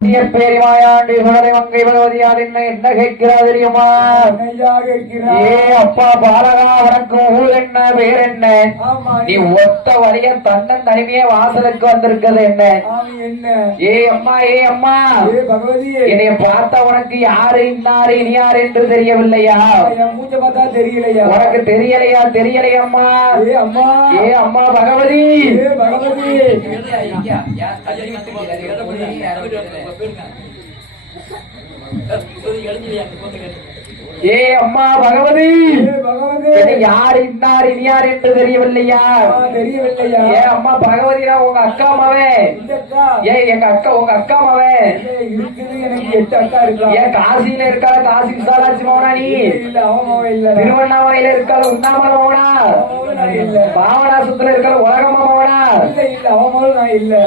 பேரிவாயாண்டி சுடரை மங்கை பகவதியால் என்ன கேட்கிறா தெரியுமா? ஏ அப்பா பாலகா, உனக்கு ஊர் என்ன, பேர் என்ன? நீ ஒத்த வழிய தன்னன் தனிமையே வாசலுக்கு வந்திருக்கிறது என்ன? ஏ அம்மா, ஏ அம்மா, என்னைய பார்த்தா உனக்கு யாரு இன்னாரு இனி யாரு என்று தெரியவில்லையா? உனக்கு தெரியலையா? தெரியலையம்மா. ஏ அம்மா பகவதி, ஏ அம்மா பகவதி, யார் இன்னார் இனி யார் என்று தெரியவில்லையா? ஏ அம்மா பகவதியா, உங்க அக்கா மாவே? ஏ எங்க அக்கா, உங்க அக்கா மாவே? ஏன் காசியில இருக்கால? காசி விசாலாட்சி மோனா? நீ திருவண்ணாமலையில இருக்கால? உண்ணாமல மோனா? பாவனாசத்துல இருக்கிற உலகமா மோனா?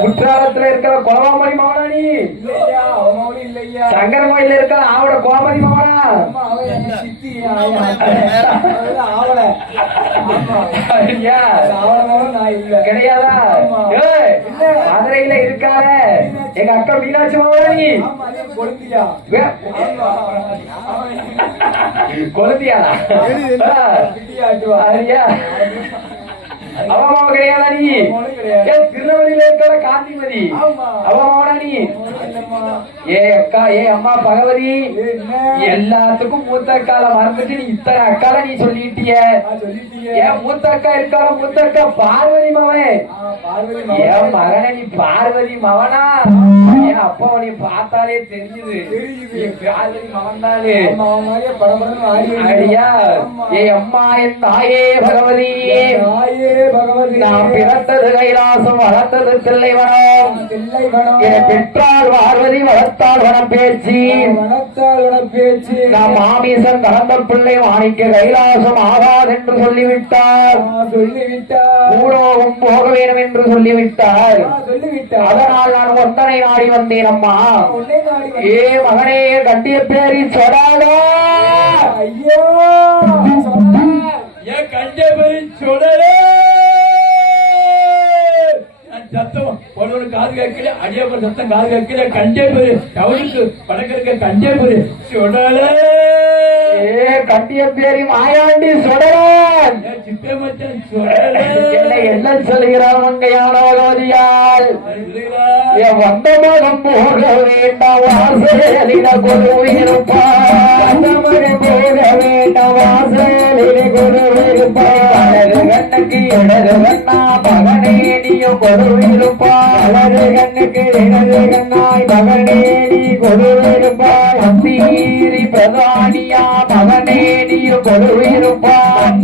குற்றாலத்துல இருக்கிற குலவாமணி மோனா? நீ சங்கரமோயில இருக்கிற ஆவோட கோமதி மோனா? கிடையாதா? மதுரையில இருக்கால எங்க அக்கா மீனாட்சி மாவனி கொழுந்தியா? அவமாவ கிடையாதா? நீ திருநெல்வேலியில இருக்கிற காந்திமதி அவமாவனா? நீ ஏ அக்கா, ஏ அம்மா பகவதி, எல்லாத்துக்கும் மூத்த அக்கால மறந்துட்டு நீ இத்தனை அக்கால நீ சொல்லிட்டிய. ஏன் மூத்த அக்கா இருக்கால? மூத்த அக்கா பார்வதி மவன். ஏன் மகனை நீ பார்வதி மவனா? ஏன் அப்பா நீ பார்த்தாலே தெரிஞ்சுது பார்வதி மகன் தானே. அடியா ஏ அம்மா, என் தாயே பகவதி, நான் பிறந்தது கைலாசம், வளர்த்தது தில்லைவனம். என் பெற்றால் பார்வதி, வளர்த்தால் வனம் பேச்சு. நான் மாமீசன் கலந்த பிள்ளை மாணிக்க கைலாசம் ஆகாது என்று சொல்லிவிட்டார். பூலோகம் போக வேண்டும் என்று சொல்லிவிட்டார். அதனால் நான் ஒத்தனை நாடி வந்தேன் அம்மா. ஏ மகனே, கண்டிய பேரி சொடாதா? ஐயோ, ஏன் கண்டிய பேரி சொடலே? சத்தம் ஒரு காது கேட்கல, அடியப்பர் சத்தம் காது கேட்கல. கண்டே பேரு டவுனுக்கு படக்கிற கண்டே பேரு சொடல. ஏ கண்டிய பேரி மாயாண்டி சொடலான் சித்தே மச்சான் சொடல. என்ன சொல்கிறார் மங்கையான பகவதியால்? வந்த மகம் போக வேண்டாம், வாசலின கொலுவிருப்பார். வந்த மகம் போக வேண்டாம், வாசலின கொலுவிருப்பார். கண்ணுக்கு இடது கண்ணா மகனே நீயும் கொலுவிருப்பார். வலது கண்ணுக்கு இடது கண்ணாய் மகனே நீ கொலுவிருப்பார். அந்தீரி பிரதானியா மகனே நீயும் கொலுவிருப்பார்.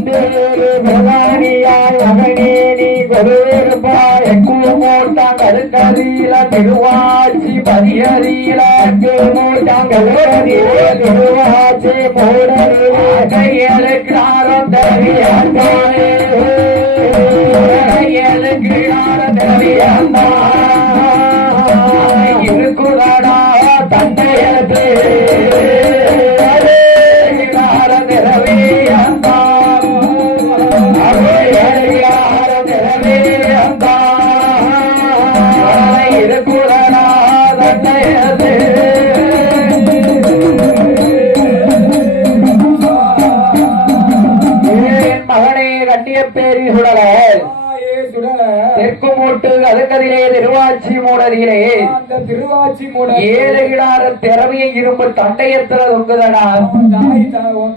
பிரதானியாய் மகனே நீ கொலுவிருப்பார். எக்கூமோட்டான் கருக்கறியில திருவாச்சி பதியறியில மூட்டான் கருக்கறியில திருவாச்சி மூடறியில கையெழுக்காரம் தவியாண்டானே. இருக்குதாடா தந்தையது மகனே கண்டிய பேரி சுடல தெற்கு மூட்டு அதுக்கதிலே திருவாச்சி மூடதிலே திருவாச்சி மூட ஏழு கிடார திறமையை இரும்பு தண்டையத்துல தொங்குதடா.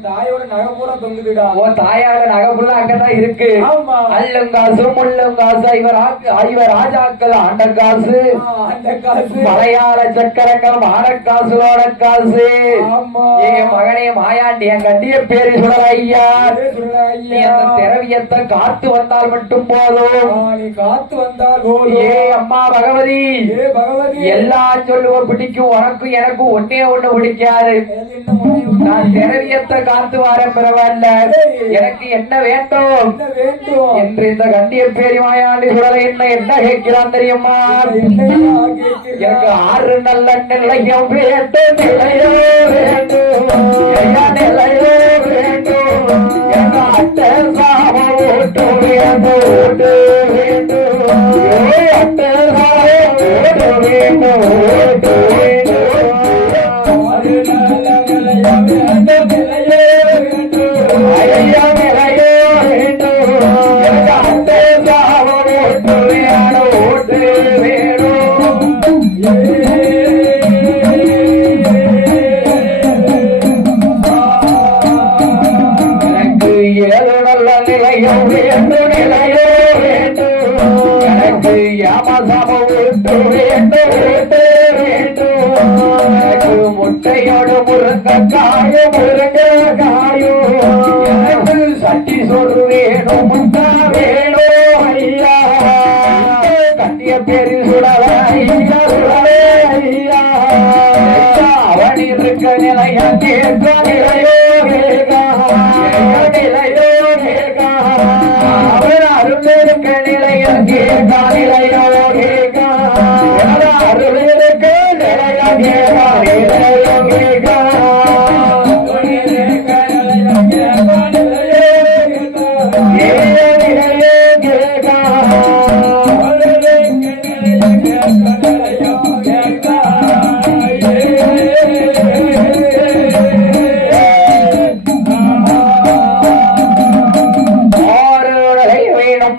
தாயோட நகைப்புற தொங்குதுடா. ஓ தாயோட நகைப்புள்ள அங்கதான் இருக்கு. அல்லங்காசு முள்ளங்காசு ஐவ ராஜாக்கள் ஆண்டக்காசு மலையாள சக்கரங்கள் மாடக்காசுலோட காசு. ஏ மகனே மாயாண்டி, என் கண்டிய பேரு சுடல ஐயா. நீ அந்த திரவியத்தை காத்து வந்தால் மட்டும் போதும். காத்து வந்தால் ஏ அம்மா பகவதி, எல்லாம் சொல்லுவ பிடிக்கும், உனக்கு எனக்கு ஒன்னே ஒண்ணு பிடிக்காது. நான் திரவியத்தை காத்து வர பரவாயில்ல, எனக்கு என்ன வேண்டும் என்று இந்த கண்டிய பேரி மாயாண்டி சுடலை என்ன கேட்கிறான் தெரியுமா? எனக்கு 6 நல்ல நிலையம் வேண்டும், நிலையோ வேண்டும், நிலையோ வேண்டும். அட்ட சாம ஓட்டு வேண்டும், அட்ட சாம ஓட்டு வேண்டும்.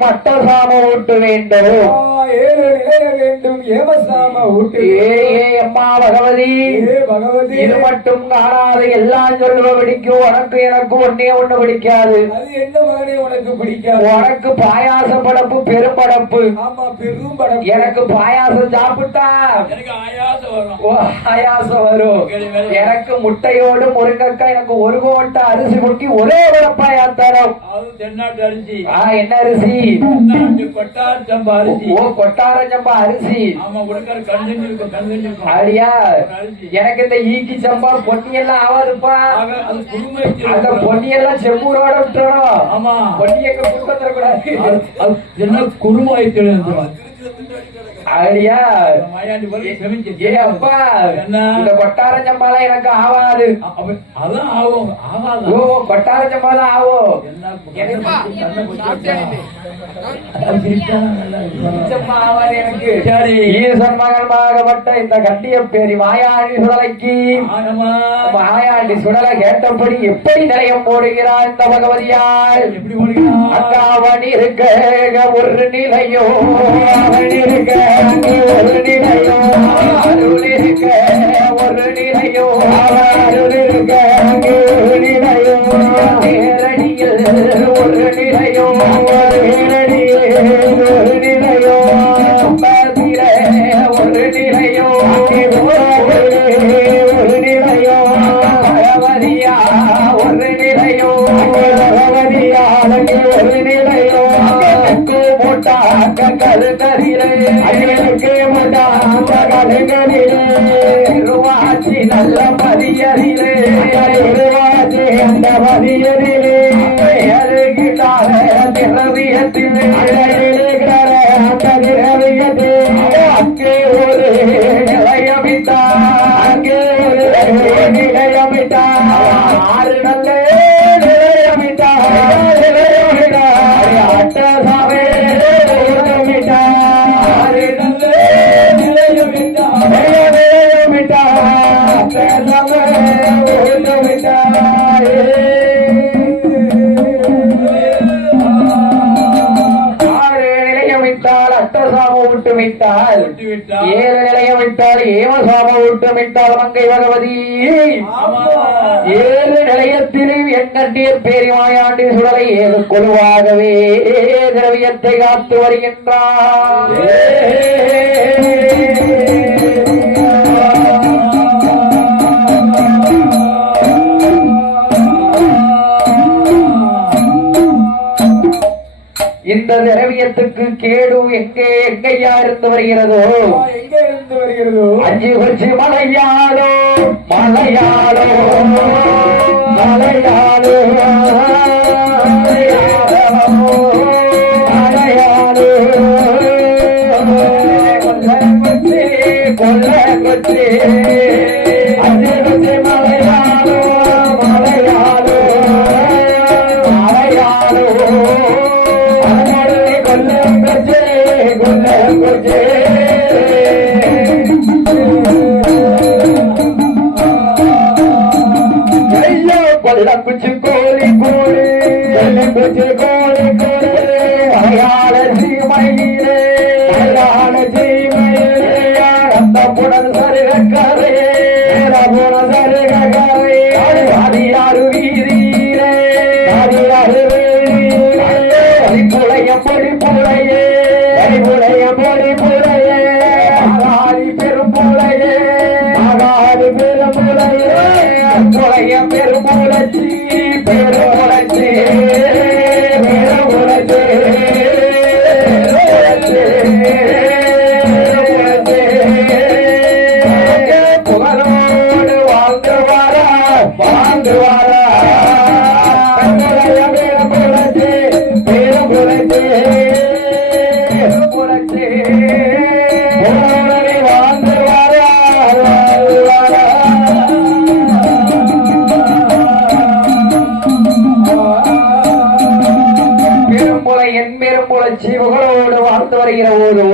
மட்டசாம ஊட்டு வேண்டும் வேண்டும் ஏமசாம ஊட்டு அம்மா பகவதி பகவதி இது மட்டும் காணாத எல்லாம் சொல்லுவ பிடிக்கும் உனக்கு எனக்கு ஒன்னே ஒண்ணு பிடிக்காது அது என்ன மகனே உனக்கு பிடிக்காது உனக்கு பாயாச படப்பு பெரும்படப்பு ஆமா பெரும் படப்பு எனக்கு பாயாசம் சாப்பிட்டா எனக்கு ஆயாசம் வரும் ஆயாசம் வரும் எனக்கு முட்டையோடு முருங்கக்காய் எனக்கு ஒரு கோட்டை அரிசி முக்கி ஒரே ஒரு பாயாத்தரம் தென்னாட்டு அரிசி என்ன அரிசி கொட்டார சம்பா அரிசி ஓ கொட்டார சம்பா அரிசி ஆமா உனக்கு கண்ணு இருக்கும் அடியா எனக்கு இந்த ஈக்கி சம்பா பொன்னி எல்லாம் ஆவாதுப்பா அந்த பொன்னி எல்லாம் செம்மூரோட விட்டுறோம் ஆமா பொன்னியக்க குடும்பம் தரக்கூடாது என்ன குருமாய் ஐயா ஏ அப்பா இந்த கொட்டார சம்பாலாம் எனக்கு ஆவாது அதான் ஆகும் ஆவாது ஓ கொட்டார சம்பாலாம் ஆகும் ஈஸ்வரமாகப்பட்ட இந்த கட்டிய பேரி மாயாண்டி சுடலைக்கு மாயாண்டி சுடலை கேட்டபடி எப்படி நிலையம் போடுகிறார் இந்த பகவதியால் அக்காவணி இருக்க ஒரு நிலையோ இருக்க ஒரு நிலையோ அருள் இருக்க ஒரு நிலையோ அருள் இருக்க ஒரு நிலையோ நேரடியில் ஒரு நிலையோ நேரடியில் ஒரு நிலையோ ஒரு நிலையோ ஒரு நிலையோ பகவதியா ஒரு நிலையோ பகவதியா ஒரு நிலையோ போட்டாக்க கருத்தறிலே அயலுக்கு போட்டாக்க கருங்கரிலே திருவாச்சி நல்ல பதியறிலே திருவாச்சி அந்த பதியறிலே அருகிட்டார திரவியத்திலே அழகிலே அந்த திரவியத்தே அங்கே ஒரு நிலையமிட்டா அங்கே ஒரு நிலையமிட்டா ஆறு நல்ல நிலையமிட்டா நிலையமிட்டா அட்டசாவே ஏழு நிலையமிட்டால் ஏமசாம ஊட்டமிட்டால் மங்கை பகவதி ஏழு நிலையத்திலும் எண்ணற்றிய பேரி மாயாண்டி சுடலை ஏழு கொழுவாகவே திரவியத்தை காத்து வருகின்றார் இந்த திரவியத்துக்கு கேடு எங்கேயா இருந்து வருகிறதோ எங்கே இருந்து வருகிறதோ அஞ்சு வச்சு மலையாளோ மலையாளோ மலையாளோ மலையாளோ கொல்ல கொச்சி அஞ்சு வச்சு மலையாளோ மலையாளோ மலையாளோ குச்சி கோழி கோழி குச்சி கோழி கோழி மலையாள சீமையிலே மலையாள சீமையிலே அந்த புடன் சருகக்கரை புடன் சருகக்கரை அதியாரு வீதியிலே அதியாரு புளைய பொடி புளையே புளைய பொடி புளையே மகாரி பெரும்புளையே மகாரி பெரும்புளையே புளைய பெரும்புலச்சி பெருமுலச்சி பெருமுலச்சி புகழோடு வாழ்ந்து வர வாழ்ந்து வர பெருமுலச்சி பெருமுலச்சி புகழோடு வாழ்ந்து வருகிற போது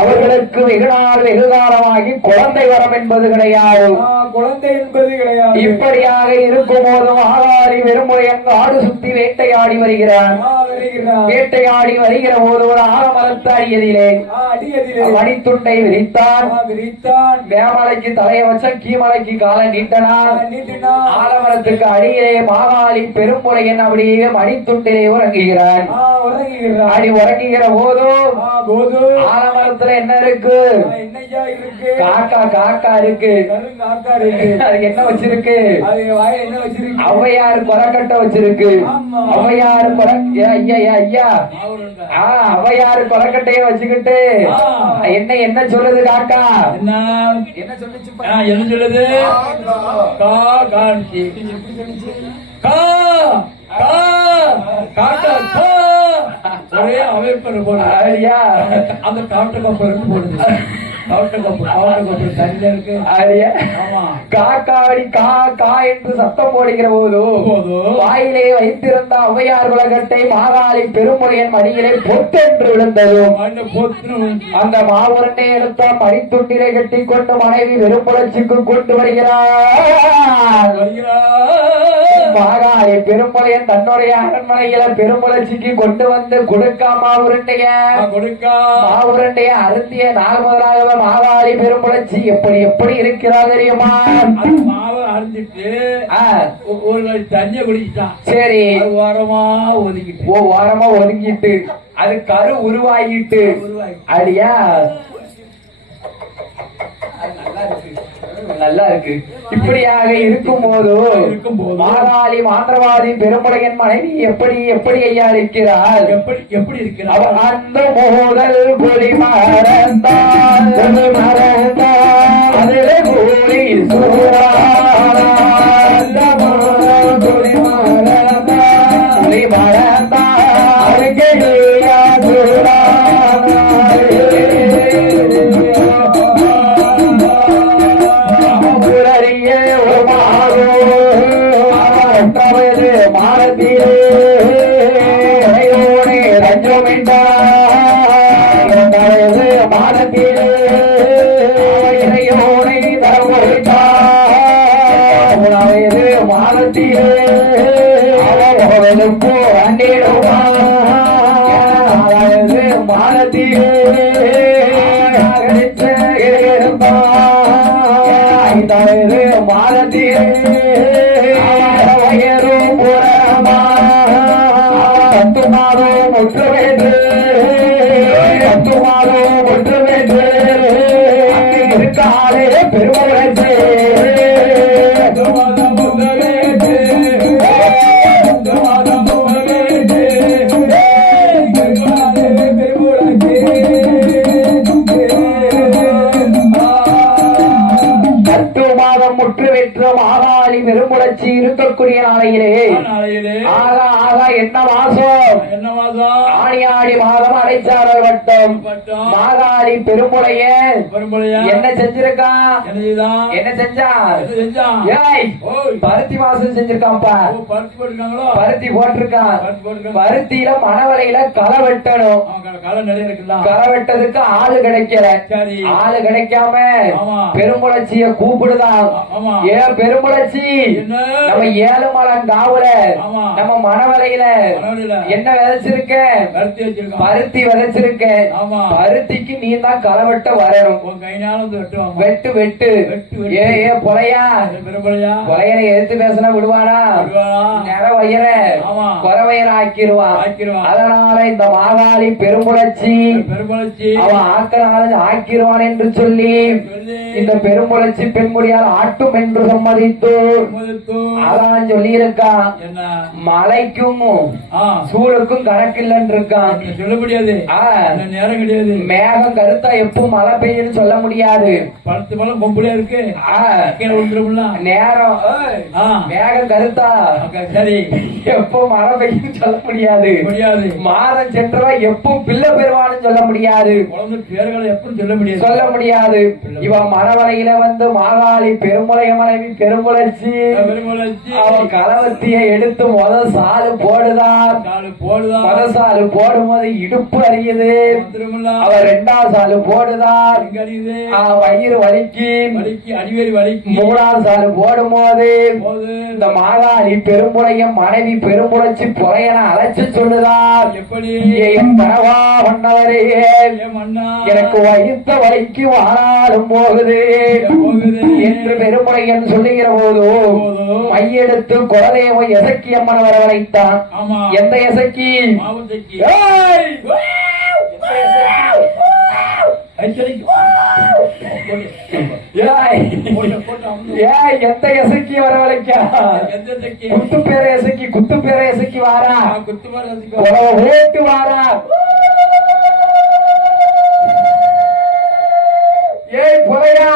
அவர்களுக்கு வெகுநாள் வெகுகாலமாகி குழந்தை வரம் என்பது கிடையாது. குழந்தை என்பது கிடையாது. இப்படியாக இருக்கும் போதும் ஆகாரி வெறுமுறையன் காடு சுத்தி வேட்டையாடி வருகிறான். வேட்டையாடி வருகிற போது ஒரு ஆலமரத்து அடியதிலே மணித்துண்டை விரித்தான். மேமலைக்கு தலைய வச்ச கீமலைக்கு காலை நீட்டனான். ஆலமரத்துக்கு அடியிலே மாகாளி பெருமுறையன் அப்படியே மணித்துண்டிலே உறங்குகிறான். அடி உறங்குகிற போதும் ஆலமரத்துல என்ன இருக்கு? காக்கா காக்கா இருக்கு. அது என்ன வச்சிருக்கு? ஔவையார் கொரக்கட்டை வச்சிருக்கு. ஔவையார் ஐயா ஔவையார் கொரக்கட்டைய வச்சுக்கிட்டு என்ன என்ன சொல்லுது காக்கா? என்ன சொல்லுச்சு? என்ன சொல்லுது? ஒரே அமைப்பு போல அந்த காட்டு கப்பல் போடுது. காக்காடி கா கா என்று சத்தம் போடுகிற போது வாயிலே வைத்திருந்த ஔவையார் உலகத்தை மாகாளி பெருமுறையன் மடியிலே பொத்தென்று விழுந்தது. அந்த மாவுரண்டை எடுத்த மணித்துண்டிலை கட்டி கொண்டு மனைவி வெறும்புணர்ச்சிக்கு கொண்டு வருகிறார். மாகாளி பெருமுறையன் தன்னுடைய அரண்மனையில பெருமுணர்ச்சிக்கு கொண்டு வந்து கொடுக்கா மாவுரண்டைய அருந்திய நாள் முதலாக மாகாளி பெருமுழச்சி எப்படி எப்படி இருக்கிறார் தெரியுமா? மாவை அரைஞ்சிட்டு ஒரு தண்ணிய குடிச்சிட்டான். சரி, ஓரமா ஒதுங்கிட்டு அது கரு உருவாகிட்டு அடியா நல்லா இருக்கு. இப்படியாக இருக்கும் போது மாகாளி மாந்திரவாதி பெருமுடையன் மனைவி எப்படி எப்படி ஐயா இருக்கிறார்? எப்படி இருக்கிறார்? அந்த மோதல் புலி மறந்தான் அதில் கூலி சூரா புலி மறந்தான் அதுக்கு இருக்கக்கூடிய நாளையிலே என்ன மாசம்? ஆடி ஆடி மாதம் அடைச்சாரல் வட்டம் மாகாளி பெருமுடைய என்ன செஞ்சிருக்கான்? என்ன செஞ்சான்? பருத்தி வாசல் செஞ்சிருக்கான்ப்பா. பருத்தி போட்டிருக்கான். பருத்தியில மணவலையில களை வெட்டணும். களை வெட்டதுக்கு ஆளு கிடைக்கல. ஆளு கிடைக்காம பெருமுளச்சிய கூப்பிடுதான். ஏன் பெருமுளச்சி? நம்ம ஏழுமலங்காவுல நம்ம மணவலையில என்ன விதைச்சிருக்க? பருத்தி விதைச்சிருக்க. பருத்திக்கு நீ தான் களை வெட்ட வரணும். வெட்டு வெட்டு. ஏ ஏ பொலையா பொலையரை எடுத்து பேசினா விடுவானா? நிற வயிற குறை வயிற ஆக்கிடுவான். அதனால இந்த மாகாளி பெருமுளச்சி அவன் ஆக்கினாலும் ஆக்கிடுவான் என்று சொல்லி இந்த பெருமுளச்சி பெண்முடியால் ஆட்டும் என்று சம்மதித்து அதான் சொல்லி இருக்கான். மழைக்கும் சூடுக்கும் கணக்கு இல்லன்னு இருக்கான். சொல்ல முடியாது. நேரம் கிடையாது. மேகம் கருத்தா எப்போ மழை பெய்யுன்னு சொல்ல முடியாது. 10 மழை கொம்புலையா இருக்கு. நேரம் மேகம் கருத்தா சரி எப்போ மழை பெய்யும் சொல்ல முடியாது. மாதம் சென்றவா எப்போ பிள்ளை பெறுவான்னு சொல்ல முடியாது. பேர்களை எப்பவும் சொல்ல முடியாது. சொல்ல முடியாது. இவன் மணவலையில வந்து மாகாளி பெரும் பெருமுளைய மனைவி பெருமுளைச்சி அவன் கலவத்தியை எடுத்து முதல் சாலு போடுதான். முதல் சாலு போடும்போது இடுப்பு அறியுது. அவன் இரண்டாவது சாலு போடுதான், வயிறு வலிக்கு அடிவேறி வலிக்கு. மூணாவது சாலு போடும் போது இந்த மாகாளி பெருமுளைய மனைவி பெருமுளைச்சி புறையன அழைச்சு சொல்லுதான், எப்படி என் கனவா கொண்டவரே, எனக்கு வயிற்ற வலிக்கு வாராடும் போகுது என்று பெருமுறையன் சொல்லுகிற போது மையெடுத்து குலதெய்வ எசக்கி அம்மன் வரவழைத்தான். எந்த எசக்கி? எந்த எசக்கி வரவழைக்க? குத்து பேர எசக்கி, குத்து பேர எசக்கி வாரா, ஓட்டு வாரா. ஏய் புலையா,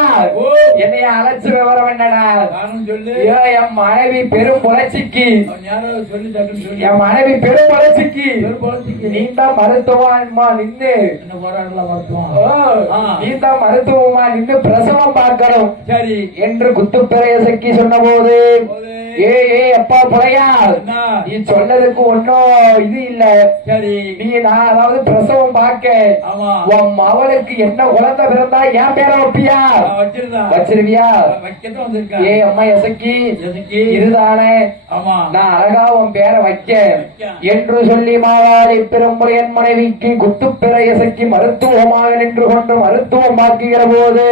என்னைய அழைச்சு விவரம் என்னடா சொல்லு. என் மனைவி பெரும் புரட்சிக்கு, என் மனைவி பெரும் புரட்சிக்கு நீ தான் மருத்துவமா நின்று, நீ தான் மருத்துவமா நின்று பிரசவம் பார்க்கணும் சரி என்று குத்துப்பிரேசக்கி சொன்ன போது, ஏ அப்பா புலையா, நீ சொன்னதுக்கு ஒன்னும் இது இல்ல சரி. நீ நான் அதாவது பிரசவம் பார்க்க உன் மவளுக்கு என்ன குழந்தை பிறந்தா என் பேரை வைப்பியா? வச்சிருவியா? ஏ அம்மா எசக்கி இதுதானே, நான் அழகா உன் பேரை வைக்க என்று சொல்லி மாவாளி பெரும்புரையன் மனைவிக்கு குத்துப்பிற எசக்கி மருத்துவமாக நின்று கொண்டு மருத்துவம் பார்க்கிற போது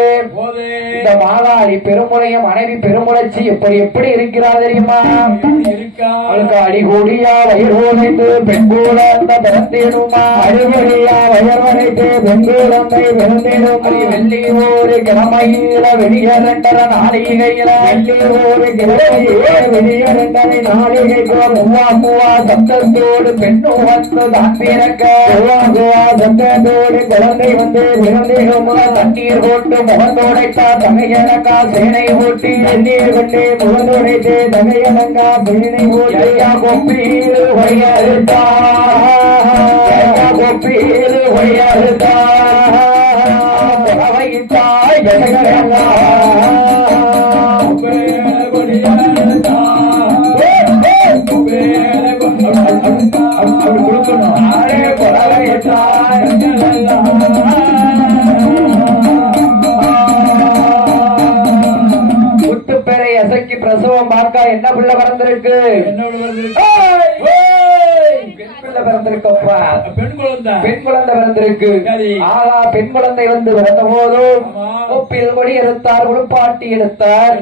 இந்த மாவாளி பெருமுறைய மனைவி பெருமுறைச்சி எப்படி எப்படி இருக்கிறார் தெரியுமா? அவளுக்கு அடிகூடியா வயிறு உடைத்து பெண் குழந்தை பிறந்திடுமா, அடிகூடியா வயிறு உடைத்து பெண் குழந்தை பிறந்திடும். வெள்ளியூர் கிழமையில வெளியரண்டர நாளிகையில, வெள்ளியூர் கிழமையில வெளியரண்டரை நாளிகைக்கு மூவா மூவா சத்தத்தோடு பெண்ணு வந்து தான் பிறக்க, மூவா மூவா சத்தத்தோடு குழந்தை வந்து பிறந்திடுமா. தண்ணீர் போட்டு முகந்தோடைத்தா தகையனக்கா சேனை ஓட்டி, தண்ணீர் விட்டு முகந்தோடைத்து தகையனங்கா சேனை ஓட்டி, கொப்பீடு ஒய்யறுத்தா, கொப்பீடு ஒய்யறுத்தா, வைத்தாய் ஜனகரங்கா முத்துப்பேரை எசக்கி பிரசவம் பார்க்க என்ன பிள்ளை பிறந்திருக்கு? பெண் குழந்தை பிறந்திருக்கு. ஆகா, பெண் குழந்தை வந்து பிறந்த போதும் ஒப்பில் கொடி எடுத்தார், உடுப்பாட்டி எடுத்தார்,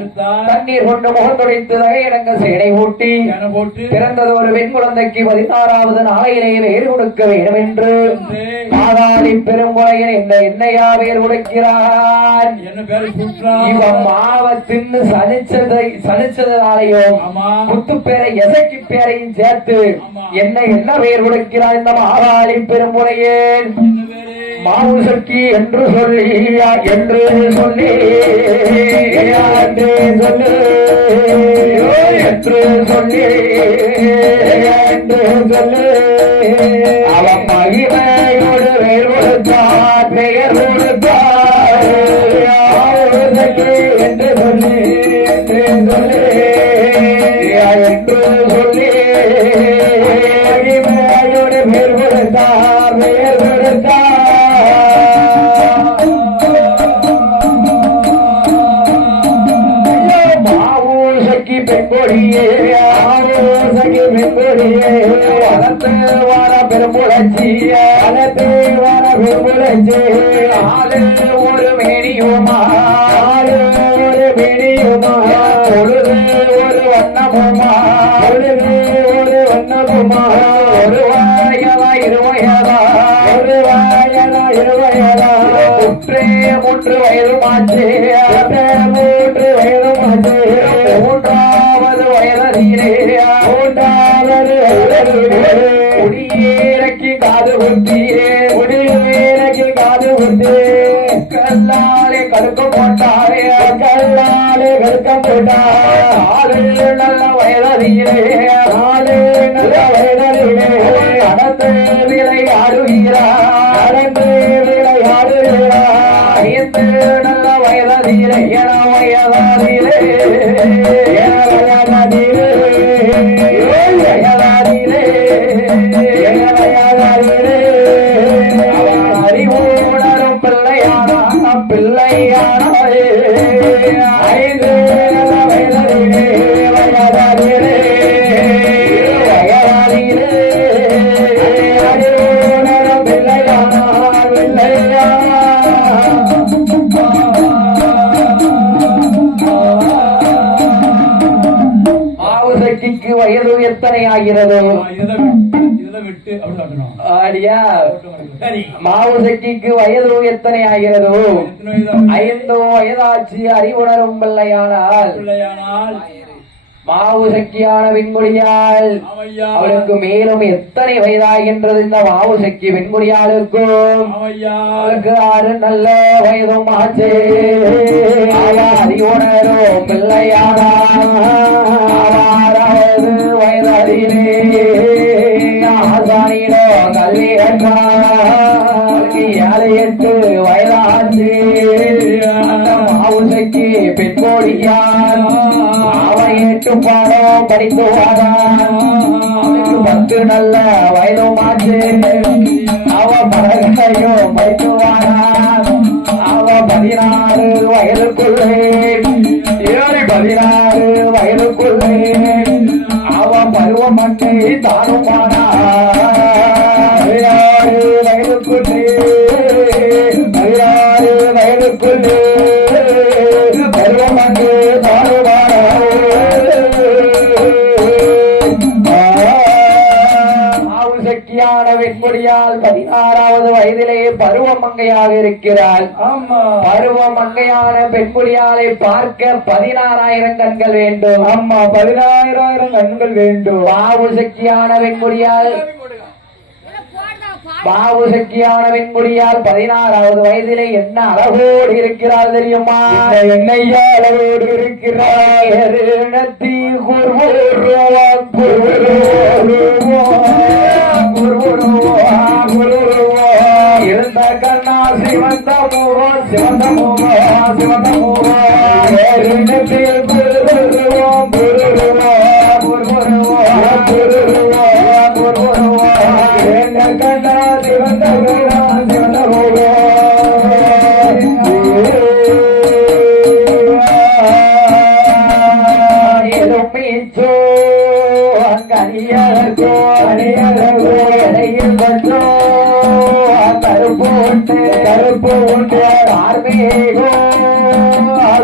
தண்ணீர் கொண்டு முகம் துடைத்து தகையிடங்க சேனை ஊட்டி பிறந்தது ஒரு பெண் குழந்தைக்கு 16வது நாளையிலேயே வேறு கொடுக்க வேண்டும் என்று மாதாளி பெருங்குழையன் இந்த என்னையா வேறு கொடுக்கிறான். இவன் மாவத்தின்னு சனிச்சதாலையும் முத்துப்பேரை எசக்கி பேரையும் சேர்த்து என்ன வேறு கொடுக்கிறான் இந்த மாதாளி பெருங்குழையன். மாவு சக்கி என்று சொல்லி என்று சொல்லி என்று சொல்லு என்று சொல்லி என்று சொல்லு அவன் மகிமையோடு வேறு கொடுத்தார், பெயர் கொடுத்தார். சக்கி என்று சொல்லி என்று சொல்லி என்று சொல்லி மகிமையோடு வேறு கொடுத்தார், பெயர் கொடுத்தார். பெண்கொடியே ஆரோசகி பெண்கொடியே வளர்த்து வர பெரும்புழச்சிய வளர்த்து வர பெரும்புழச்சி ஆளு ஒரு மேனியுமா, ஆளு ஒரு மேனியுமா, பொழுது ஒரு வண்ணமுமா, பொழுது ஒரு வண்ணமுமா, ஒரு வாயலா இருவயலா, ஒரு வாயலா இருவயலா, முற்றே 3 வயதுமாச்சு, 3 வயதுமாச்சு, மூன்றாவது வயதிலே குடியேறக்கி காது குத்தியே, குடியேறக்கி காது குத்தி கல்லாலே கடுக்க போட்டாரே, கல்லாலே கடுக்க போட்டார். 4 நல்ல வயதிலே, 4 நல்ல வயதிலே நடந்து விளையாடுகிறார், நடந்து விளையாடுகிறார். 5 நல்ல வயதிலே வயதாதிலே அறிவுணரும் பிள்ளையான பிள்ளையான ஐந்து வயதிலே வயதாதிலே வயதாதிலே அறிவுணரும் பிள்ளையான மாவுசக்கிக்கு வயது எத்தனை ஆகிறதோ இதெல்லாம் விட்டு அப்படி காட்டணும். ஆடியா சரி, மாவுசக்கிக்கு வயது எத்தனை ஆகிறதோ எத்தனை வயதாகுது? 5 வயதாச்சு அறிவுணரும் பிள்ளையானால் பிள்ளையானால் மாவுசக்கியான விண்முடியால் ஆமையா, அவளுக்கு மேலும் எத்தனை வயதாகின்றது இந்த மாவுசக்கி வெண்முடியாளுக்கும் ஆமையா, அவளுக்கு 6 நல்ல வயதும் ஆச்சு அறிவுணரும் பிள்ளையானா 6வது வயதிலே ஆசானியிடோ கல்வி கற்றார் 7-8 வயதாச்சு மாவுசக்கி பெண்மொழியான் அவன் 8 பாடம் படித்து வாரான் 10 நல்ல வயதுமாச்சு அவ படகையும் படித்து வாரான் அவ 16 வயதுக்குள்ளே 16 வயதுக்குள்ளே அவ பருவமட்டை தானுமானா 16 வயதுக்குள்ளே 16 வயதுக்குள்ளே பருவமட்டை தானுமானா மாவுசக்கியான வெண்முடியால் 16வது வயதிலே பருவமங்கையாக இருக்கிறாள். ஆமா, பருவமங்கையான பெண்முடியாலை பார்க்க 16,000 கண்கள் வேண்டும். ஆமா, 16,000 கண்கள் வேண்டும். மாவுசக்கியான வெண்முடியால் மாவுசக்கியான வெண்முடியால் 16வது வயதிலே என்ன அழகோடு இருக்கிறாள் தெரியுமா? என்னையா அளவோடு இருக்கிறாய்? எருணத்தி இருந்த கண்ணா சிவந்த முகம் சிவந்த முகம் சிவந்த முகம் எருணத்தில் புருவோம் புருவோம் புருவோம் புருவோம் புருவோம் எந்த கண்ணா சிவந்த முகம் சிவந்த முகம் எலுமிச்சோ அங்கனியரோ அணியரோ இடையில் பற்றோ கருப்பு உண்டு பார்வையோ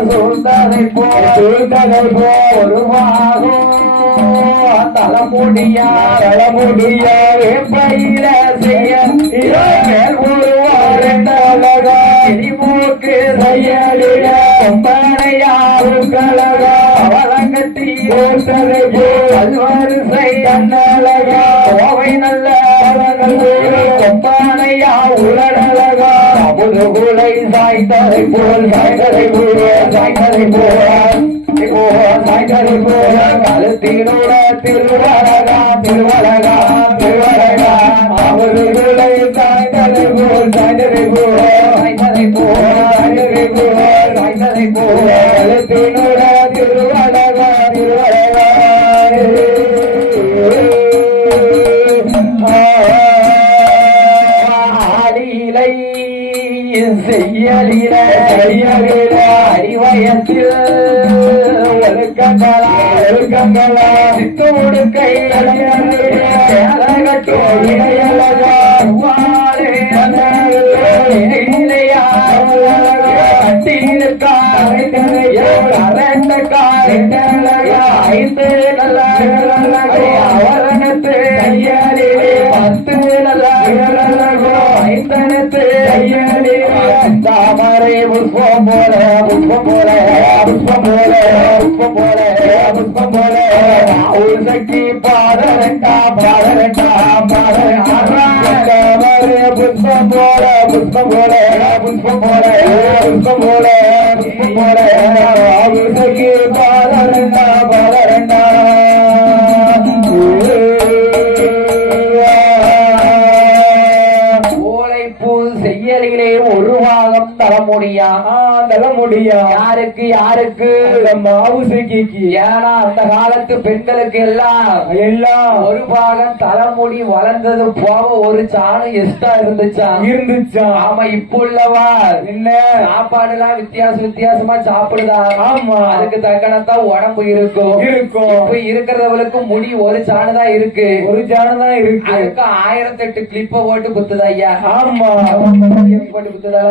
சூழ்ந்ததை போ ஒருவாகோ தலைமுடியா பயில செய்ய மேல் ஒருவார் அழகா இனிமூக்கு செய்யலிட கொம்பனையாறு கழகா அவலங்கட்டி ஓட்டதை பல்வரிசை அண்ணழகா கோவை நல்ல கொம்பனையா உலடழகா அமுதுகுலை சாய்ந்ததை போல் சாய்ந்ததை போல் சாய்ந்ததை போல் சாய்ந்ததை போல கழுத்தினோட திருவழகா திருவழகா திருவழகா அமுதுகுலை சாய்ந்ததை போல் சாய்ந்ததை போல் சாய்ந்ததை போல் சாய்ந்ததை போல் சாய்ந்ததை போல் கழுத்தினோட திருவழகா திருவழகா ஆடியிலை செய்யலில அறிவயத்தில் ஒழுக்கங்களா சித்தோடு கை ஐந்து நல்ல அவரணத்து பத்து நல்ல ஐந்தனத்து தாமரை புஷ்பம் போல புஷ்பம் போல புஷ்பம் போல புஷ்பம் போல புஷ்பம் போல சக்தி பாடரண்டா பாடரண்டா பாடரே புஷ்பம் போல புஷ்பம் போல புஷ்பம் போல புஷ்பம் போல புஷ்பம் போல சக்தி பாடரண்டா பாடரண்டா செய்யலிலே ஒரு பாகம் தர முடியா யாரு யாருக்கு அந்த மாவுசைக்கு. ஏன்னா அந்த காலத்து பெண்களுக்கு எல்லாம் ஒரு பாகம் தலைமுடி வளர்ந்தது போக ஒரு சாணம் எக்ஸ்ட்ரா இருந்துச்சா. ஆமா, இப்ப உள்ளவா என்ன சாப்பாடு எல்லாம் வித்தியாசமா சாப்பிடுதா. ஆமா, அதுக்கு தக்கனத்தான் உடம்பு இருக்கும். இப்ப இருக்கிறவளுக்கு முடி ஒரு சாணுதான் இருக்கு. ஒரு சாணுதான் இருக்கு. அதுக்கு 1008 கிளிப்ப போட்டு குத்துதா ஐயா. ஆமா, போட்டு குத்துதா.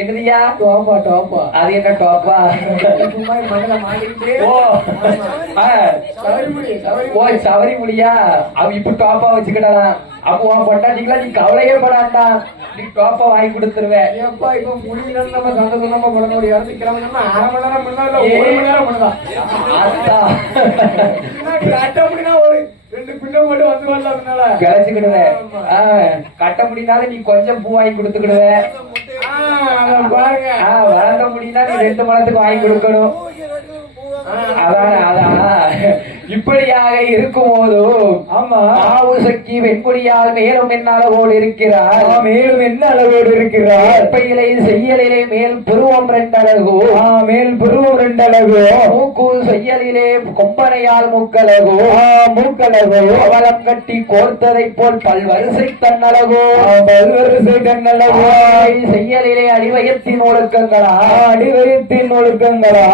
என்னதியா டோப்பா அது என்ன டோப்பா? ஓ ஓ சவரி முடியா. அவ இப்ப டோப்பா வச்சுக்கிடலாம். அப்போ உன் பொட்டாட்டிங்களா நீ கவலையே படாண்டா, நீ டோப்பா வாங்கி கொடுத்துருவேன். எப்பா இப்ப முடியல நம்ம சந்தோஷமா பண்ண முடியும். 1 மணி நேரம் முன்னாடி 1 மணி நேரம் முன்னாடி கட்ட முடினா ஒரு 2 பின்ன மட்டும் வந்து வரல கிடைச்சுக்கிடுவேன். கட்ட முடினாலும் நீ கொஞ்சம் பூ வாங்கி கொடுத்துக்கிடுவேன். பாருங்க, வளர்ந்த முடினா நீ 2 மணத்துக்கு வாங்கி கொடுக்கணும். அதான் இப்படியாக இருக்கும் போது ஆமா மாவுசக்தி வெண்குடியால் மேலும் என்ன அளவோடு இருக்கிறார். மேலும் என்ன அளவோடு இருக்கிறார். எப்பையிலே செய்யலிலே மேல் புருவம் 2 அழகு. மேல் புருவம் 2 அழகு. மூக்கு செய்யலிலே கொம்பனையால் மூக்கழகு. மூக்கழகு. அவலம் கட்டி கோர்த்ததை போல் பல்வரிசை தன்னழகு. பல்வரிசை தன்னழகு. செய்யலிலே அடிவயத்தின் ஒழுக்கங்களா. அடிவயத்தின் ஒழுக்கங்களா.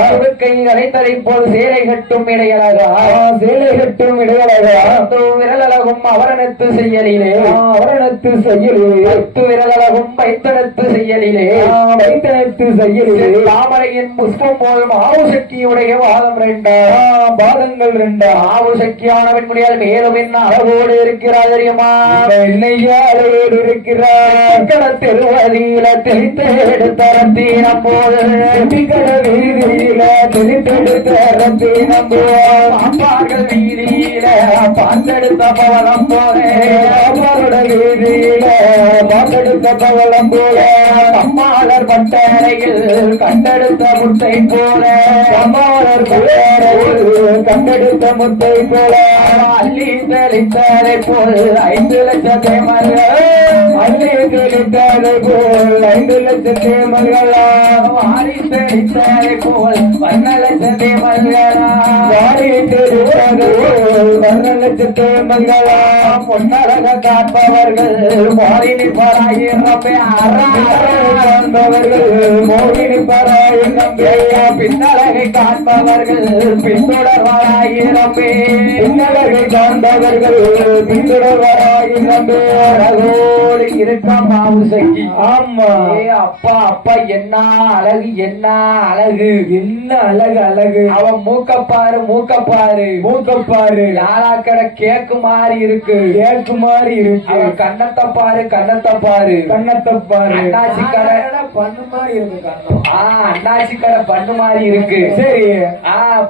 கை அடைத்ததை போல் சேலை கட்டும் இடையழகா. சேலை கட்டும் இடையழகா. விரலழகும் அவரணத்து செய்யலிலே. அவரணத்து செய்யலிலே. 10 விரலழகும் வைத்தனத்து செய்யலிலே. வைத்தனத்து செய்யலிலே. தாமரையின் புஷ்பம் போல் மாவுசக்தியுடைய வாதம் 2. பாதங்கள் 2. மாவுசக்தியானவன் முடியால் மேலும் என்ன அளவோடு இருக்கிறார் தெரியுமா. என்னையா அளவோடு இருக்கிறார். தெருவதியில தெளித்து எடுத்தரத்தீனம் போல் வீதியில தெளித்தெடுத்த ரத்தீனம் போல் அப்பார்கள் வீதியில பார்த்தெடுத்த பவளம் போல. அவரோட வீதியில பார்த்தெடுத்த பவளம் போல. அம்மாளர் பட்டறையில் கண்டெடுத்த முட்டை போல. அம்மாளர் பட்டறையில் கண்டெடுத்த முட்டை போல. அள்ளி தெளித்ததை போல் 5 லட்சம் தேமர்கள். அள்ளி தெளித்ததை போல் 5 லட்சம் தேமர்களா. வாரி தெளித்ததை போல் 1 லட்சம் தேமர்களா. வாரி தெளித்ததை போல் 1 லட்சம் தேமர்களா. பொன்னழக காப்பவர்கள் மோகினி பராயிரப்பே காண்பவர்கள் மோகினி பராயிரப்பே. பின்னழகை காண்பவர்கள் பின்தொடர்வாராயிரப்பே. பின்னழகை காண்பவர்கள் பின்தொடர்வாராயிரப்பே. அழகோடு இருக்க மாவுசக்தி. ஆமா, அப்பா அப்பா என்ன அழகு, என்ன அழகு, என்ன அழகு அழகு. அவன் மூக்கப்பாரு மூக்கப்பாரு மூக்கப்பாரு. லாலாக்கடை கேக்கு மாதிரி இருக்கு. கேக்கு மாதிரி இருக்கு. அவன் கண்ணத்தை பாரு கண்ணத்தை பாரு கண்ணத்தை பாரு. அண்ணாச்சி கடை பண்ணு மாதிரி இருக்கு கண்ணம். அண்ணாச்சி கடை பண்ணு மாதிரி இருக்கு. சரி,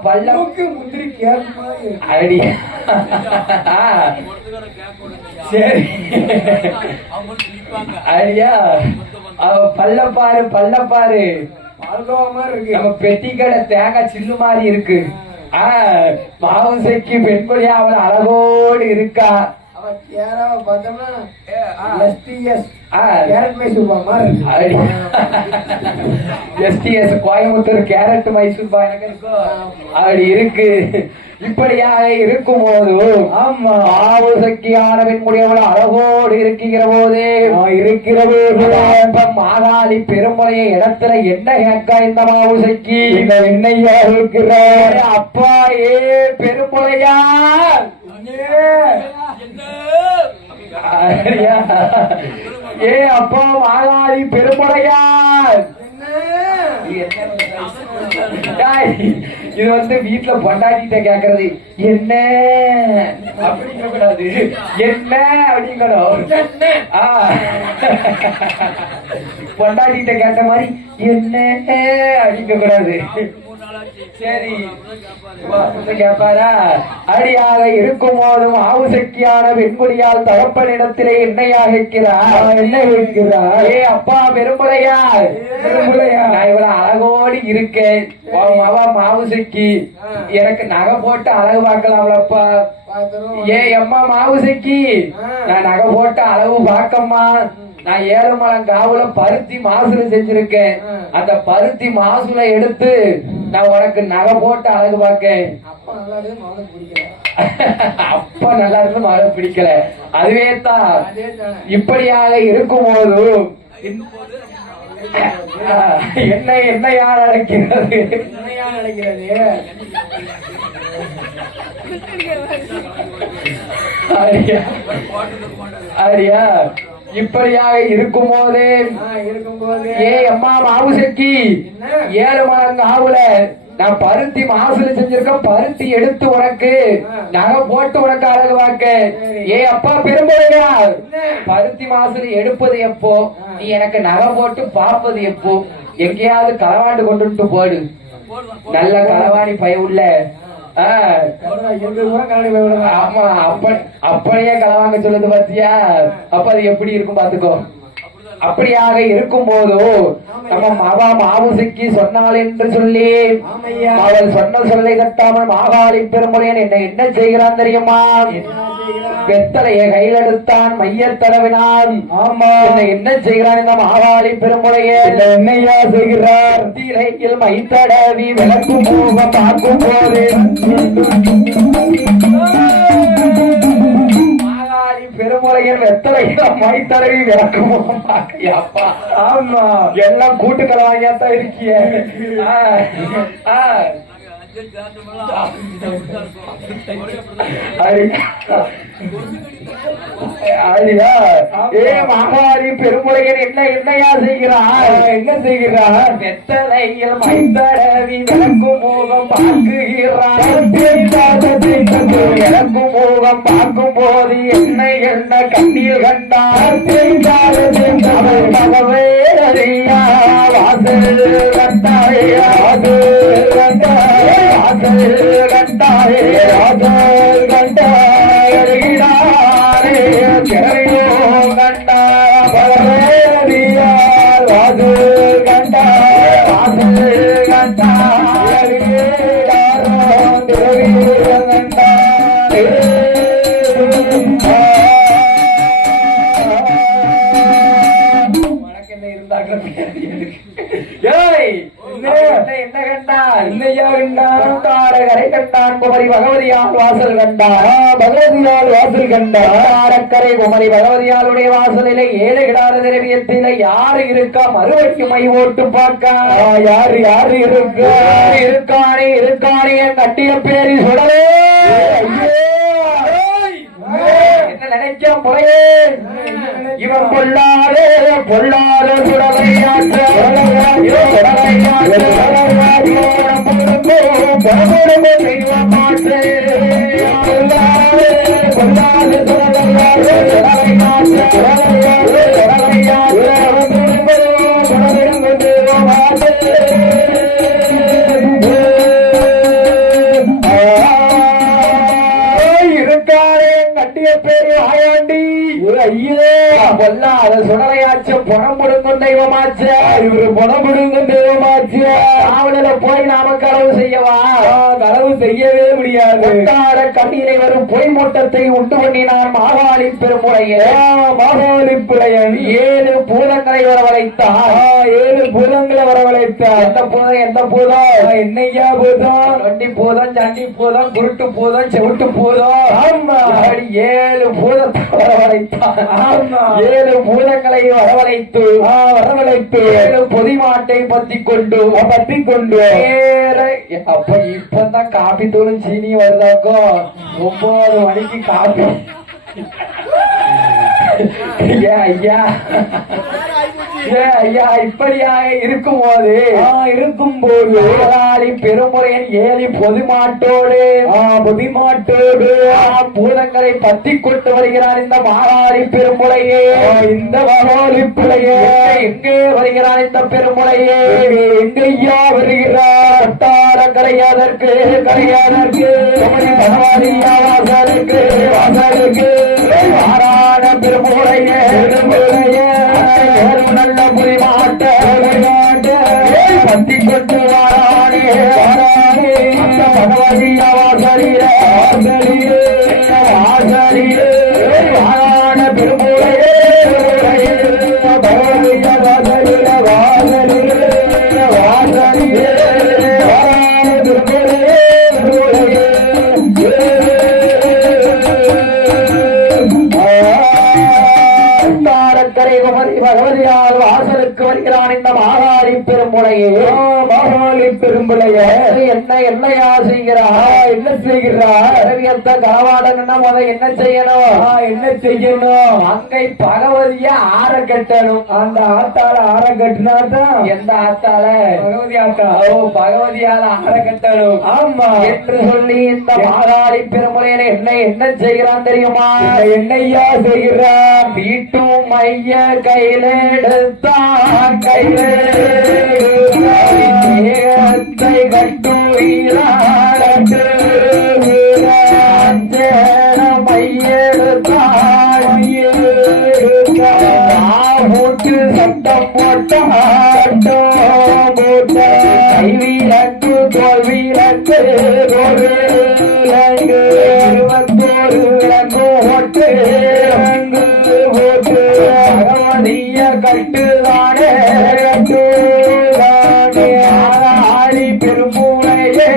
பல்லமுக்கு முந்திரி கேக்கு மாதிரி இருக்கு. அடி சரி அடியா அவ பல்லப்பாரு பல்லப்பாரு நம்ம பெட்டி கடை தேங்காய் சில்லு மாதிரி இருக்கு. மாவுசைக்கு பெண்பொழியா அவள் அழகோடு இருக்கா. கோயம்புத்தூர் கேரட் மைசூர் பாய் அப்படி இருக்கு. இப்படியாக இருக்கும் போது ஆமா மாவுசக்தியானவன் முடியவள அழகோடு இருக்கிற போதே மாகாளி பெருமுறைய இடத்துல என்ன கேட்கா இந்த மாவுசக்தி என்னையா இருக்கிற அப்பா ஏ பெருமுறையா ஏ அப்பா மாகாளி பெருமுறையார். இது வந்து வீட்டுல பொண்டாட்டிட்ட கேக்குறது என்ன அப்படிங்க கூடாது, என்ன அப்படிங்கணும். பொண்டாட்டிட்ட கேட்ட மாதிரி என்ன அப்படிங்க கூடாது. சரி கேப்பாரா? அடியாக இருக்கும் போதும் ஆவுசக்தியான வெண்குடியால் தகப்பனிடத்திலே என்னையாக இருக்கிறார்? என்ன இருக்கிறார்? ஏ அப்பா பெருமுறையா, நான் இவ்வளவு அழகோடு இருக்கேன், மாவுசக்கி எனக்கு நகை போட்டு அழகு பார்க்கலாம்லப்பா. ஏ அம்மா மாவுசக்கி, நான் நகை போட்டு அழகு பார்க்கம்மா. நான் ஏழுமலம் காவுல பருத்தி மாசுல செஞ்சிருக்கேன். அந்த பருத்தி மாசுல எடுத்து நான் உனக்கு நகை போட்டு அழகு பார்க்கேன். அப்பா நல்லா இருந்து மழை பிடிக்கல. அதுவே தான். இப்படியாக இருக்கும்போது என்ன என்ன யார் நடக்கிறது? அரியா இப்படியாக இருக்கும்போது ஏ அம்மா மாவுசக்கி, ஏழு மடங்கு ஆவுல நான் பருத்தி மாசுல செஞ்சிருக்க பருத்தி எடுத்து உனக்கு நகை போட்டு உனக்கு அழகு பார்க்க. ஏ அப்பா பெரும்புறையா, பருத்தி மாசுல எடுப்பது எப்போ, நீ எனக்கு நகை போட்டு பார்ப்பது எப்போ? எங்கேயாவது களவாண்டு கொண்டு போடு. நல்ல களவாணி பய உள்ள. ஆமா, அப்படியே களவாங்க சொல்லுது பாத்தியா? அப்ப அது எப்படி இருக்கும் பாத்துக்கோ. அப்படியாக இருக்கும் போது நம்ம மாவா மாவுசக்கி சொன்னாள் என்று சொல்லி அவள் சொன்ன சொல்லை கட்டாமல் மாகாளி பெருமுறையன் என்ன செய்கிறான் தெரியுமா? வெத்தலைய கையில் எடுத்தான், மைய தடவினான். ஆமா, என்ன செய்கிறான் இந்த மாகாளி பெருமுறையன்? என்னையா செய்கிறார்? தீரையில் மை தடவி விளக்கும் போக பார்க்கும் போது பெருமுறையில் வெத்தலையில மை தடவி விளக்கும் போக பாக்கையாப்பா. ஆமா, எல்லாம் கூட்டுக்கலவாங்கியாத்தான் இருக்கிய. மாகாரி பெருமுறையன் என்னையா செய்கிறார்? என்ன செய்கிறார்? வெத்தலையில் மைத்தடவி விளக்கும் மோகம் பார்க்குகிறார். விளக்கும் மோகம் பார்க்கும் போது என்ன கண்ணில் கண்டார்? வாசல் கண்டாயா, பகவதியால் வாசல் கண்டார். பகவதியால் வாசல் கண்டார். அக்கரை குமரி பகவதியாளுடைய வாசலிலே ஏழு கிடார திரவியத்தில யாரு இருக்கா? மறுபடியும் மை ஓட்டு பார்க்க யாரு யாரு இருக்கானே என் கட்டிய பேரி சுடலே. என்ன நினைச்ச முறையே? இவன் பொல்லாதே சுடலையாற்ற சுடலையாச்சும் பணம் கொடுங்கும் தெய்வமாச்சு. இவரு பணம் கொடுங்கும் தெய்வமாச்சு. காவலில போய் நாம களவு செய்யவா? களவு செய்யவே முடியாது. கண்ணிலை வரும் பொய் மூட்டத்தை உண்டு பண்ணினான் மாகாளி பெருமுறையன். மாகாளி பிள்ளையன் 7 பூதங்களை வரவழைத்தான். 7 பூதங்களை வரவழைத்தான். எந்த பூதம்? என்னையா பூதம்? வண்டி பூதம், சண்டி பூதம், குருட்டு பூதம், செவிட்டு பூதம். ஆமா, 7 பூதத்தை வரவழைத்தான். ஆமா, 7 பூதங்களை வரவழைத்து 7 பொதிமாட்டை பத்தி கொண்டு அப்ப இப்பதான் காப்பி தூளும் சீனி வருதாக்கோ. 9 மணிக்கு காப்பி. ஐயா இப்படியாக இருக்கும்போது பெருமுறையின் 7 பொதுமாட்டோடு பூதங்களை பத்தி கொண்டு வருகிறார் இந்த மாகாளி பெருமுறையே. இந்த மாகாளி பிள்ளையே எங்கே வருகிறார்? இந்த பெருமுறையே எங்கய்யா வருகிறார்? வட்டார கரையாதற்கு வாசலுக்கு ஆறான பெருமுறைய நல்ல புரிமாட்ட பத்தி கொண்டு வாரானே பகவதியா வாசலிலே ஆறான பெருமுறையே பகவதியா வாசலிலே பகவதியால் வாசலுக்கு வருகிறான் இந்த மாகாளி பெரும்புலையே என்ன என்னையா செய்கிறார் என்ன செய்கிறார் அரவியத்த களவாடணும்னா முத என்ன செய்யணும் அங்கை பகவதிய ஆற கட்டணும் அந்த ஆத்தால ஆற கட்டினாதான் எந்த ஆத்தால பகவதி ஆத்தா பகவதியால ஆற கட்டணும் ஆமா என்று சொல்லி இந்த மாகாளி பெருமுலையில என்ன செய்கிறான் தெரியுமா என்னையா செய்கிறான் வீட்டும் மைய கையில எடுத்தான் கையில கட்டு மையெடுத்தாட்டு சட்டம் போட்டு கைவிலக்கு தோல்விலக்கு இருபத்தோரு விலங்கு போட்டு பகவதிய கட்டுதானே ஆகாளி பெரும்பூலையே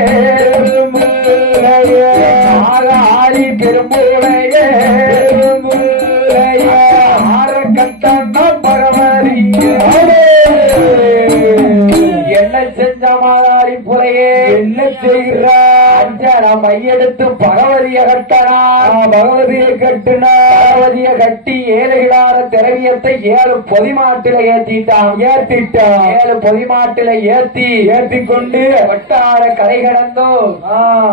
ஆகாளி பெரும்பூலையே ஆற கட்டண பகவதிய என்ன செஞ்ச மாதாரி புலையே என்ன செய்கிறார் மையெடுத்து பகவதிய கட்டணா பகவதியை கட்டுனா பகவதிய கட்டி ஏழைகளான திரவியத்தை 7 பொதிமாட்டில ஏத்திட்டான் 7 பொதிமாட்டில ஏத்தி கொண்டு வட்டார கரை கடந்தோ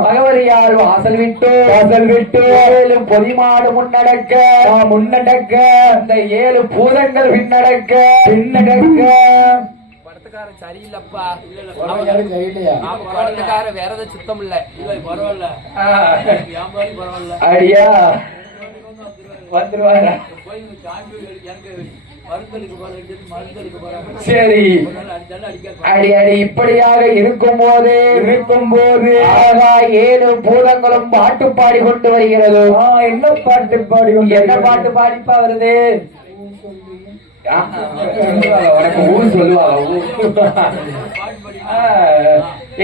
பகவதியால் வாசல் விட்டு 7 பொதிமாடு முன்னடக்க இந்த 7 பூதங்கள் பின்னடக்க சரியில்லப்பா குழந்தைக்கார வேற ஏதாவது சுத்தம் இல்ல பரவாயில்ல அடியா வந்துருவாரா சரி அடி இப்படியாக இருக்கும் போது 7 பூதங்களும் பாட்டு பாடி கொண்டு வருகிறது என்ன பாட்டு பாடிப்பா வருது ஊர் சொல்லுவாங்க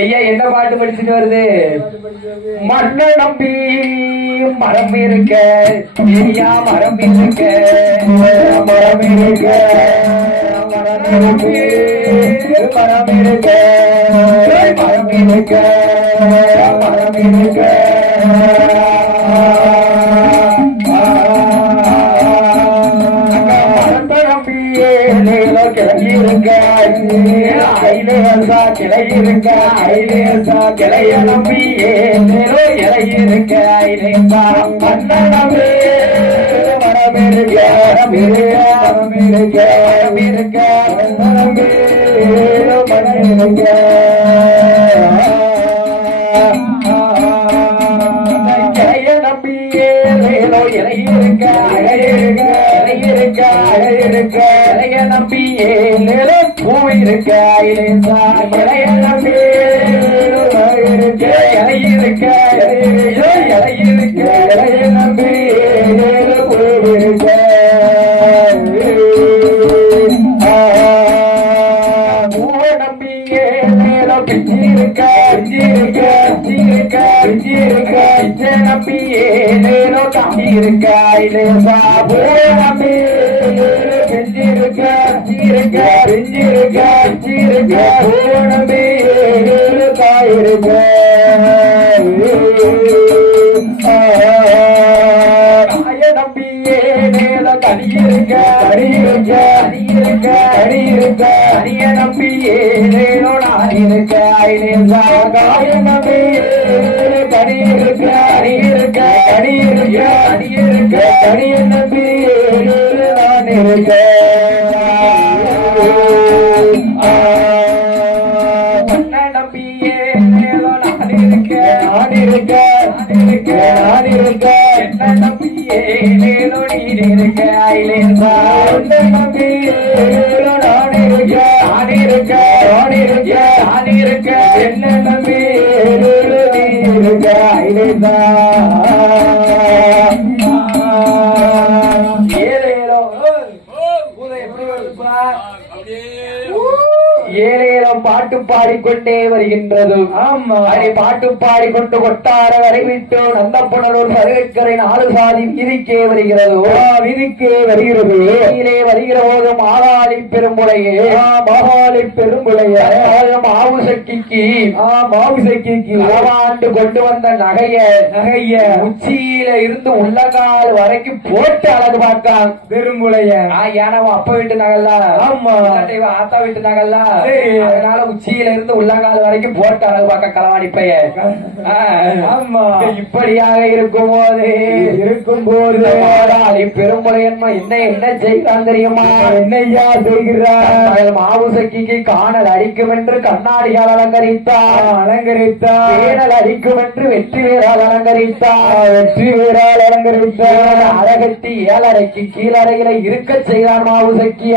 ஐயா என்ன பாட்டு படிச்சுட்டு வருது மண்ணை நம்பி மரம் இருக்க ஐயா மரம் இருக்க மரம் இருக்க மரம் இருக்க மரம் இருக்க மரம் இருக்க கிளைய நம்பியே இருக்க நம்பியே பூ இருக்க நம்பி நம்பி பூ இருக்க நம்பியே நம்பியே காட்டி இருக்க நம்பி நம்பியே என்ன நம்பி ஏழேலோ எப்படி வருதுப்பா ஏழேலம் பாட்டு பாடிக்கொண்டே வருகின்றது. ஆமா, அதை பாட்டு பாடிக்கொண்டு கொட்டார வரைவிட்டு நந்தப்பனூர் பருகக்கரை நாலு சாதி வீதிக்கே வருகிறது. வீதிக்கே வருகிறது. வீதியிலே வருகிற போது மாகாளி பெரும்புலையே மாகாளி பெரும்புலைய மாவுசக்கிக்கு மாவுசக்கிக்கு ஆண்டு கொண்டு வந்த நகைய உச்சியில இருந்து உள்ளங்கால் வரைக்கும் போட்டு அழகு பார்க்கான் பெரும்புலைய. ஏன்னா அப்ப வீட்டு நகல்ல, ஆமா ஆத்தா வீட்டு நகல்ல, அதனால உச்சியில இருந்து உள்ளங்கால் வரைக்கும் போட்டு அழகு பார்க்க களவாணி பையன். ஆமா, இப்படியாக இருக்கும்போது பெரும்புலையன்மா என்ன என்ன செய்கிறான் தெரியுமா? என்னையா செய்கிறார்? மாவுசக்கிக்கு காணல் அடிக்கும் என்று கண்ணாடியால் அலங்கரித்தார். வேணல் அடிக்கும் என்று வெற்றி வேறால் அலங்கரித்தார். வெற்றி வேறால் அலங்கரித்தார். அழகத்தி ஏழரைக்கு கீழறையில இருக்க செய்கிறான் மாவுசக்கிய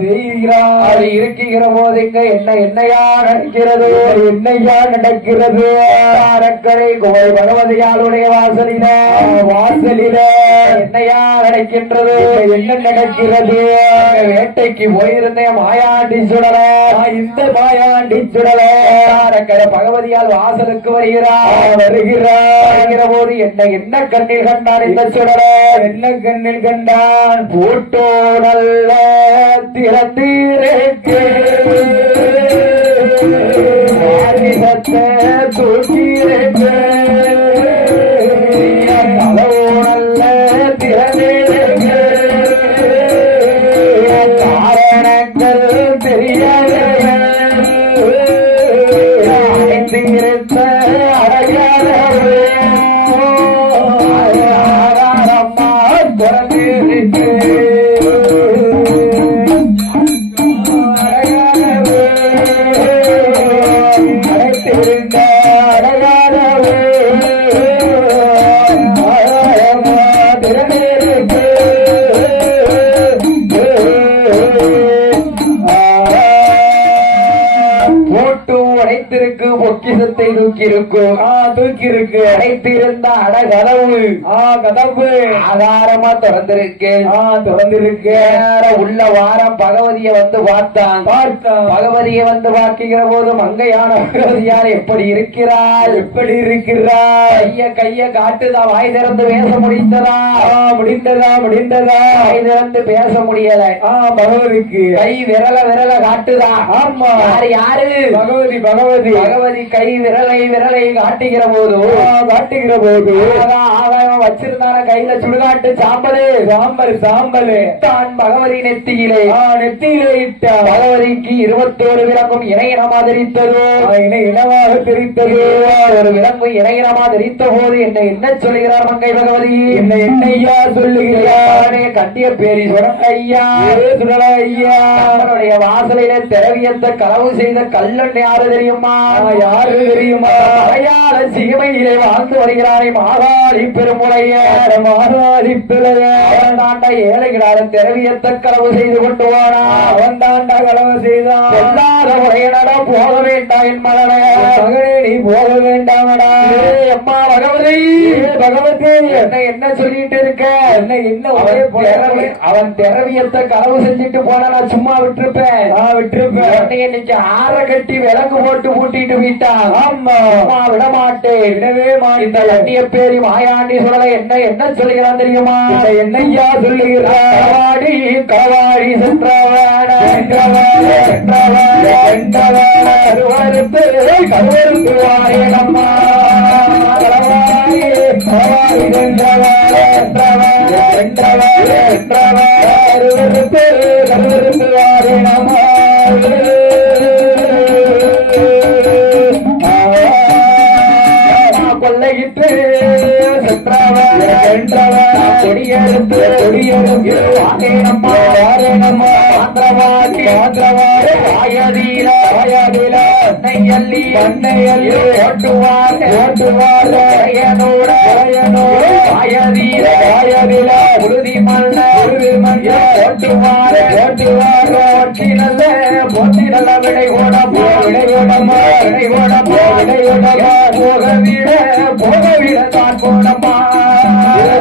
செய்கிறார். அது இருக்குகிற போது இங்க என்ன என்னையா நடக்கிறது? என்னையா நடக்கிறது? அரக்கரை கோயில் பகவதியாளுடைய வாசலில என்னையா நடக்கின்றது? என்ன நடக்கிறது? வேட்டைக்கு போயிருந்தேன் மாயாண்டி சுடல. இந்த மாயாண்டி சுடல அரக்கரை பகவதியால் வாசலுக்கு வருகிறார் போது என்ன என்ன கண்ணில் கண்டான்? இந்த சுடல என்ன கண்ணில் கண்டான்? போட்டோ நல்ல திறந்திருக்கு தூக்கிருக்கு நல்ல திறந்திருக்கு காரணங்கள் தெரியாத அடைந்திருந்த அடையாளம்மா திறந்திருக்கு பொக்கிசத்தை தூக்கி இருக்கு அடைத்திருந்த அடகதவு கதவு ஆதாரமா திறந்திருக்கு. உள்ள வாரம் பகவதிய வந்து பார்த்தான். பகவதிய வந்து பார்க்கிற போது மங்கையான பகவதியார் எப்படி இருக்கிறாள்? கைய காட்டுதா? வாய் திறந்து பேச முடிந்ததா? வாய் திறந்து பேச முடியல. பகவதிக்கு கை விரல காட்டுதா? ஆமா, யாரு? பகவதி கை விரலை காட்டுகிற போது வச்சிருந்தான கையில சுடுகாட்டு சாம்பல் தான் பகவதி நெத்தியிலே இட்ட. பகவதிக்கு 21 விலங்கும் இணையினமா தெரித்தது. ஒரு விலங்கு இணையினமா தெரித்த போது என்ன சொல்லுகிறார் மங்கை பகவதி? என்னையா சொல்லுகிறார்? கண்டிய பேரி ஐயா நம்மளுடைய வாசலில திரவியத்தை களவு செய்த கல்லன் யாரு தெரியுமா? மலையாள சீமையிலே வாழ்ந்து வருகிறாரே மாகாளி பெருமுறைய ஏழைகளால திரவியத்தை களவு செய்து கொண்டு வானா. அவன் தாண்டா களவு செய்தான். எல்லாத முறையனடா போக வேண்டாம் என் மகனே நீ போக வேண்டாமடா. அம்மா பகவதி என்ன சொல்லிட்டு இருக்க? என்ன அவன் திரவியத்தை களவு செஞ்சுட்டு போனா நான் சும்மா விட்டுருப்பேன். இன்னைக்கு ஆற கட்டி விலங்கு போட்டு பூட்டிட்டு விட்டான். விட மாட்டேன், விடவே மாட்டேன். பேரி மாயாண்டி சொல்லல என்ன சொல்லுகிறான் தெரியுமா? என்னையா சொல்லுகிறாடி? களவாடி சென்றவன் கருவறுத்து வாயனம்மா களவாடி கருவறுத்து வாயனம்மா கொள்ளையிட்டு கொடியெடுத்து உறுதி மல்ல நல்ல விடை ஓட விடையோடம்மா விடையோடம்மா விடையோடம்மா போகவிட தான் போனம்மா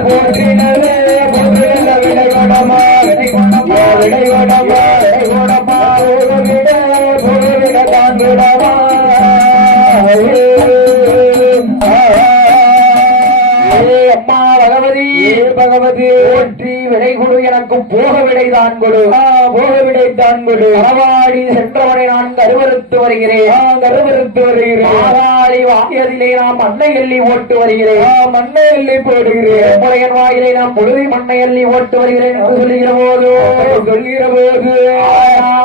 போற்றினவே போகிற விடையோடம்மா விடையோடம்மா விடையோடம்மா விடையோடம்மா போகவிட தான் விடவா அம்மா பகவதி பகவதி போற்றி விடை கொடு எனக்கு போக விடைதான் கொடு போக விடைத்தான் கொடு களவாடி சென்றவனை நான் கருவறுத்து வருகிறேன் கருவறுத்து வருகிறேன் ஆகாளி வாங்கியதிலே நாம் மண்ணை எள்ளி ஓட்டு வருகிறேன் மண்ணை எள்ளி போடுகிறேன் முறையன் வாயிலை நாம் பொழுதி மண்ணை எள்ளி ஓட்டு வருகிறேன் என்று சொல்லுகிற போது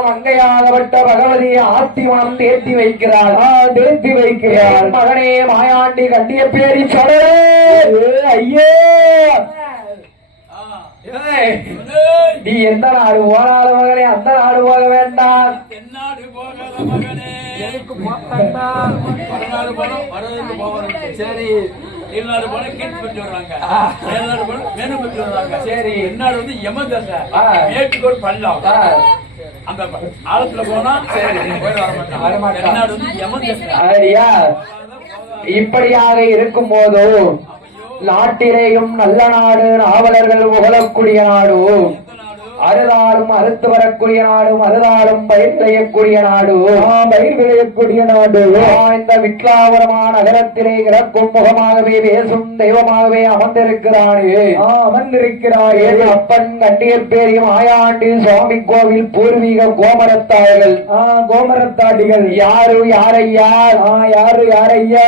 மங்கையாகப்பட்ட பகவதியை ஆத்திமனம் தேர்த்தி வைக்கிறாள் தேர்த்தி வைக்கிறாள் மகனே மாயாண்டி கண்டிய பேரி சொலே ஐயே நீ எந்த நாடு போனாத மகனே அந்த நாடு போக வேண்டாம் தென்னாடு போகாத மகனே எனக்கு சரி தமிழ்நாடு போல கீழ்த்து பற்றி வர்றாங்க தமிழ்நாடு போல மேனு பற்றி வர்றாங்க சரி என்னாடு வந்து யமதசை மேட்டுக்கோள் பள்ளம் அந்த ஆழத்துல போனா சரி வர மாட்டான் தென்னாடு வந்து யமதசை சரியா இப்படியாக இருக்கும் போதோ நாட்டிலேயும் நல்ல நாடு நாவலர்கள் புகழக்கூடிய நாடு அறுதாலும் அறுத்து வரக்கூடிய நாடு அறுதாலும் பயிர் விளையக்கூடிய நாடு பயிர் விளையக்கூடிய நாடு இந்த விக்லாபுரமான நகரத்திலே இறக்கும் முகமாகவே பேசும் தெய்வமாகவே அமர்ந்திருக்கிறானே அமர்ந்திருக்கிறாயே அப்பன் கண்டியர் பேரியும் ஆயாண்டி சுவாமி கோவில் பூர்வீக கோமரத்தார்கள் கோமரத்தாடிகள் யாரு யாரையா யாரு யாரையா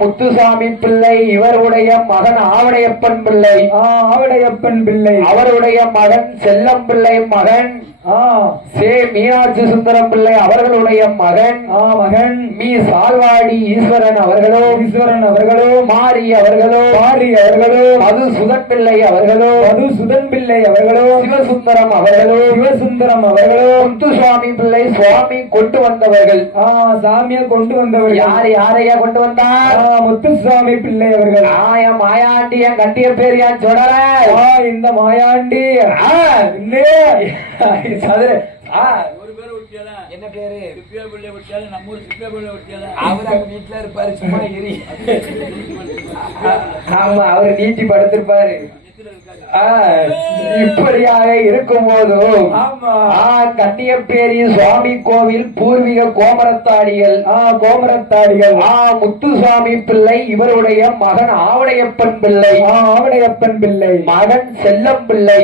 முத்துசாமி பிள்ளை இவருடைய மகன் ஆவடையப்பன் பிள்ளை ஆவடையப்பன் பிள்ளை அவருடைய மகன் செல்லம் பிள்ளை மகன் சே மீனாட்சி சுந்தரம் பிள்ளை அவர்களுடைய மகன் மகன் மீ சால்வாடி ஈஸ்வரன் அவர்களோ மாரி அவர்களோ மதுசுதன் பிள்ளை அவர்களோ சிவசுந்தரம் அவர்களோ முத்துசுவாமி பிள்ளை சுவாமி கொண்டு வந்தவர்கள் சாமியை கொண்டு வந்தவர்கள் யாரையா கொண்டு வந்தார் முத்துசுவாமி பிள்ளை அவர்கள் மாயாண்டி என் கட்டிய பேர் யான் சொல்ற இந்த மாயாண்டி ஒரு பேர் விட்டியால என்ன பேரு சிப்பியா பிள்ளை விட்டியால நம்ம ஊர் சிப்பியா பிள்ளை விட்டியால அவர் அங்க வீட்டுல இருப்பாரு சும்மா எரி ஆமா அவரு நீட்டி படுத்திருப்பாரு இப்படியாக இருக்கும் போதும் கன்னியப்பேரி சுவாமி கோவில் பூர்வீக கோமரத்தாடிகள் முத்துசாமி பிள்ளை இவருடைய மகன் ஆவடையப்பன் பிள்ளை மகன் செல்லம் பிள்ளை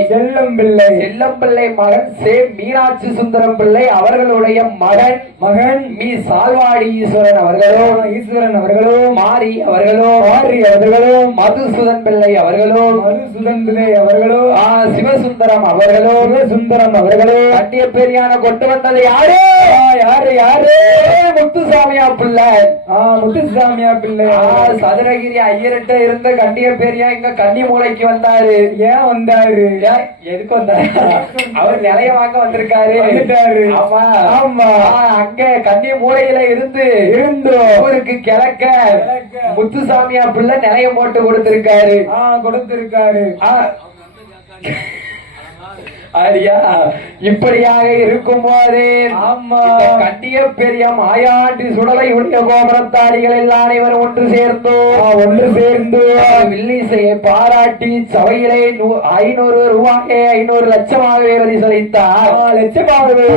மகன் சே மீனாட்சி சுந்தரம் பிள்ளை அவர்களுடைய மகன் மீ சால்வாடி ஈஸ்வரன் அவர்களோ மாரி அவர்களோ மதுசுதன் பிள்ளை அவர்களோ சிவசுந்தரம் அவர்களோ கட்டிய பெரியான கொண்டு வந்தது யாரு முத்துசாமியா பிள்ளை சதுரகிரி ஐயர்கிட்ட இருந்த கண்டிய பெரியா இங்க கன்னி மூளைக்கு வந்தாரு ஏன் வந்தாரு எதுக்கு வந்தாரு அவர் நிலைய வாங்க வந்திருக்காரு ஆமா அங்க கன்னி மூளையில இருந்து ஊருக்கு கிழக்க முத்துசாமியா பிள்ளை நிலைய போட்டு கொடுத்திருக்காரு அரியா இப்படியாக இருக்கும் போதே கண்டிய பெரிய மாயாண்டி சுடலை உடைய கோபுரத்தாடிகள் எல்லாம் அனைவரும் ஒன்று சேர்ந்து வில்லிசையை பாராட்டி சபையிலே 500 ரூபாயை 500 லட்சமாகவே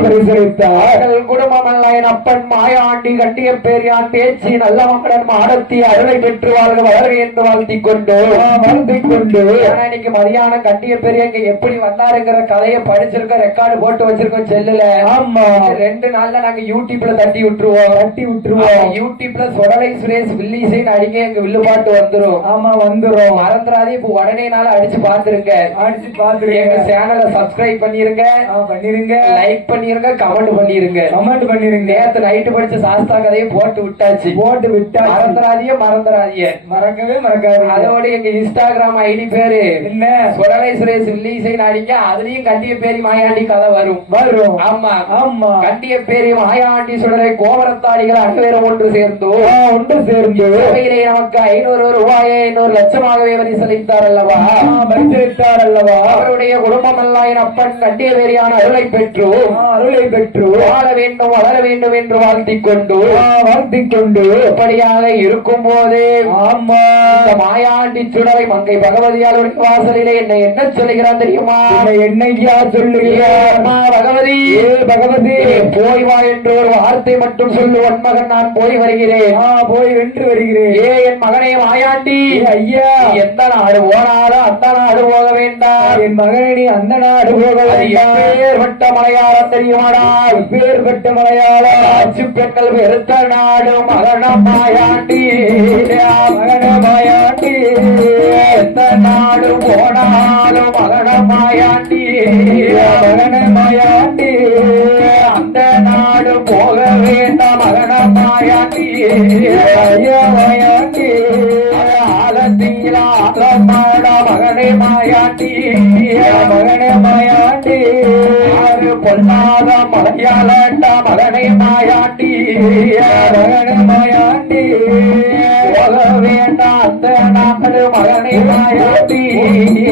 பரிசளித்தார் குடும்பம் அல்ல என் அப்பன் மாயாண்டி கண்டிய பெரியான் பேச்சு நல்ல மக்கள் மாடத்தி அருளை பெற்று வாழ்க வளர்க என்று வாழ்த்திக் கொண்டு இன்னைக்கு மதியானம் கண்டிய பெரிய எப்படி வந்தாருங்கிற கதையை படிச்சிருக்கோம், ரெக்கார்டு போட்டு வச்சிருக்கோம் செல்லுல. ஆமா 2 நாள்ல நாங்க யூடியூப்ல தட்டி விட்டுருவோம். யூடியூப்ல சொடலை சுரேஷ் வில்லிசைன்னு அடிக்க எங்க வில்லு பாட்டு வந்துரும். ஆமா வந்துரும், மறந்துடாதே. இப்ப உடனே நாள் அடிச்சு பாத்துருங்க. எங்க சேனலை சப்ஸ்கிரைப் பண்ணிருங்க, லைக் பண்ணிருங்க, கமெண்ட் பண்ணிருங்க. நேத்து நைட்டு படிச்ச சாஸ்தா கதையை போட்டு விட்டாச்சு. மறந்துடாதீங்க, மறக்கவே மறக்காது. அதோட எங்க இன்ஸ்டாகிராம் ஐடி பேரு என்ன சொடலை சுரேஷ் வில்லிசைன்னு அடிக்க, அதுலயும் கண்டிய பேரி மாயாண்டி கதை வரும் வரும். ஆமா ஆமா. கண்டிய பேரி மாயாண்டி சுடரை கோபுரத்தாளிகள் அனைவரும் ஒன்று சேர்ந்து சபையிலே நமக்கு 500 ரூபாயை 500 லட்சமாகவே வரிசளித்தார் அல்லவா வரிசளித்தார் அல்லவா. அவருடைய குடும்பம் எல்லாம் என் அப்பன் கண்டிய பேரியான அருளை பெற்று வாழ வேண்டும் வளர வேண்டும் என்று வாழ்த்திக் கொண்டு எப்படியாக இருக்கும் போதே ஆமா இந்த மாயாண்டி சுடரை மங்கை பகவதியாளுடைய வாசலிலே என்ன சொல்லுகிறான் தெரியுமா? என்னையா சொல்லுகிறார்? பகவதி பகவதி போய் வா என்று ஒரு வார்த்தை மட்டும் சொல்லுவன் மகன், நான் போய் வருகிறேன். போய் வென்று வருகிறேன். என் மகனே மாயாண்டி, ஐயா எந்த நாடு போனாலும் அந்த நாடு போக வேண்டாம். என் மகனை நீ அந்த நாடு போக வேண்டாம். பேர்பட்ட மலையாளம் தெரியுமாடா? பேர்பட்ட மலையாளம் ஆட்சி பெண்கள் வெறுத்த நாடு மகனம் மாயாண்டி. மகன மாயாண்டி எந்த நாடு போனாலும் மகனம் மாயாண்டி. மகன மாயாண்டி அந்த நாடு போக வேண்டாம் மகனம் மாயாண்டி. ஐயா மாயாண்டி ஆலத்தீல ஆலமாட மகனே மாயாண்டி. மகனே மாயாண்டி பொல்லாத மலையாளண்ட மகனே மாயாண்டி. மகன மாயாண்டி போக வேண்டாம் அந்த நாடு மகனே மாயாண்டி.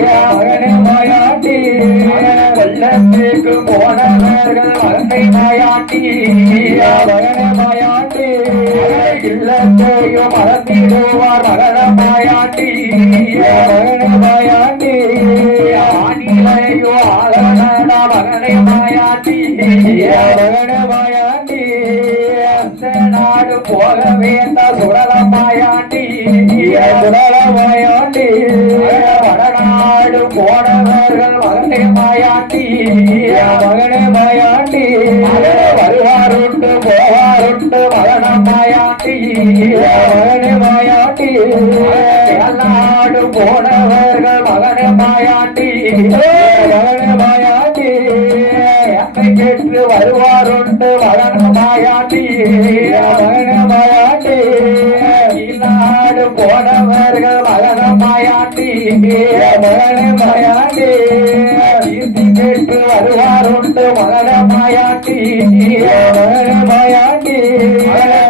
மகனே மாயாண்டி வெள்ளத்துக்கு போனவர்கள் மகனை மாயாண்டி. மகன மாயாண்டி இல்லத்தையும் மறந்திடுவார் மகன மாயாண்டி. மகன மாயாண்டி ஆணிலையோ ஆளன மகனை மாயாண்டி. மகன மாயாண்டி அந்த நாடு போக வேண்டாம் சுடல மாயாண்டி. சுடல மாயாண்டி வடநாடு போனவர்கள் மகனை மாயாண்டி. மகனே மாயாண்டி வருவாருண்டு போவாருண்டு மகன மாயாண்டி. மகனே மாயாண்டி நாடு போனவர்கள் மகன மாயாண்டி. மகனே மாயாண்டி என்னை கேட்டு வருவாருண்டு மகன மாயாண்டி. மகனே மாயாண்டி நாடு போனவர்கள் மகன மாயாண்டி. மகனே மாயாண்டி கீர்த்தி கேட்டு வருவாருண்டு மகன மாயாண்டி. மகனே மாயாண்டி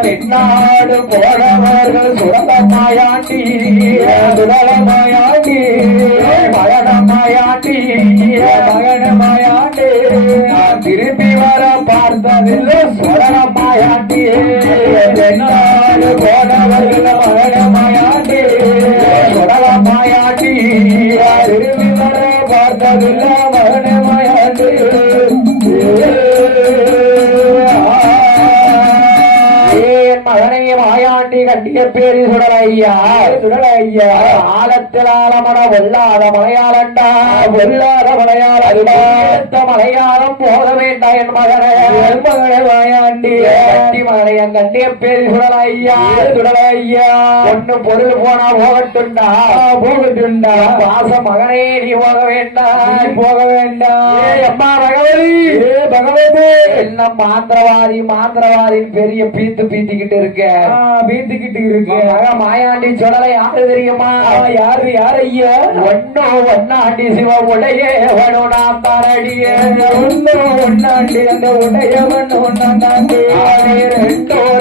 தென்னாடு போனவர்கள் சுரத மாயாண்டி. சுடல மாயாண்டி மகன மாயாண்டி. மகன மாயாண்டி நான் திரும்பி வர பார்த்ததில்லை சுடல மாயாண்டி. தென்னாடு போனவர்கள் மகன மாயாண்டி. சுடல மாயாண்டி திரும்பி வர பார்த்ததில்லை மகன மாயாண்டி. மகனை மாயாண்டி கண்டிய பேரி சுடல ஐயா. சுடல ஐயா ஆழத்தில் ஆழமன வெள்ளாத மலையாளண்டா. வெள்ளாத மலையாளண்டா. மலையாளம் போக வேண்டாம் என் மகனே. என் மகனே மாயாண்டி கட்டி மகனை என் கண்டிய பேரி சுடல ஐயா. சுடல ஐயா ஒண்ணு பொருள் போனா போகட்டுண்டா. போகட்டுண்டா. பாச மகனே நீ போக வேண்டாம். போக வேண்டாம். அம்மா பகவதி பகவதி என்ன மாந்திரவாதி பெரிய பீத்திக்கிட்டு இருக்க. பீத்துக்கிட்டு இருக்கு. மாயாண்டி சொல்லலை யாரு தெரியுமா? யாரு ஐயா? ஒன்னாண்டி சிவ உடையவனோ நான் தாரடிய. ஒன்னாண்டி அந்த உடையவன் ஒன்னாண்டி.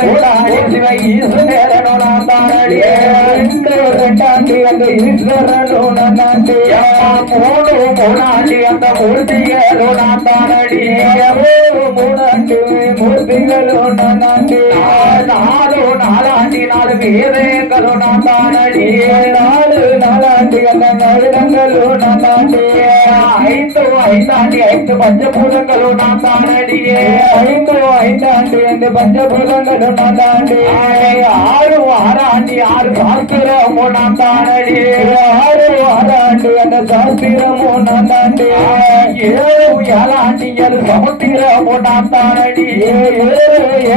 ரெண்டாண்டி சிவ ஈஸ்வரனோ நான் தாரடிய. ரெண்டாண்டி அந்த ஈஸ்வரனோ நாண்டி. மூணாண்டி அந்த மூர்த்திகளோ நான் தாரடிய. மூணாண்டி மூர்த்திகளோ நாண்டி. நாலாண்டி 4 வேதங்களோ நான் தானடி. 4 அந்த நடுங்களோ நாண்டி. 5 பஞ்சபூதங்களோ நான் தானடி. 5 அந்த பஞ்சபூதங்களோ நாண்டி. 6 ஆறாண்டி 6 சாஸ்திரமோ நான் தானடி. 6 அந்த சாஸ்திரமோ நாண்டி. 7 ஏழாண்டி 7 சமுத்திரமோ நான் தானடி.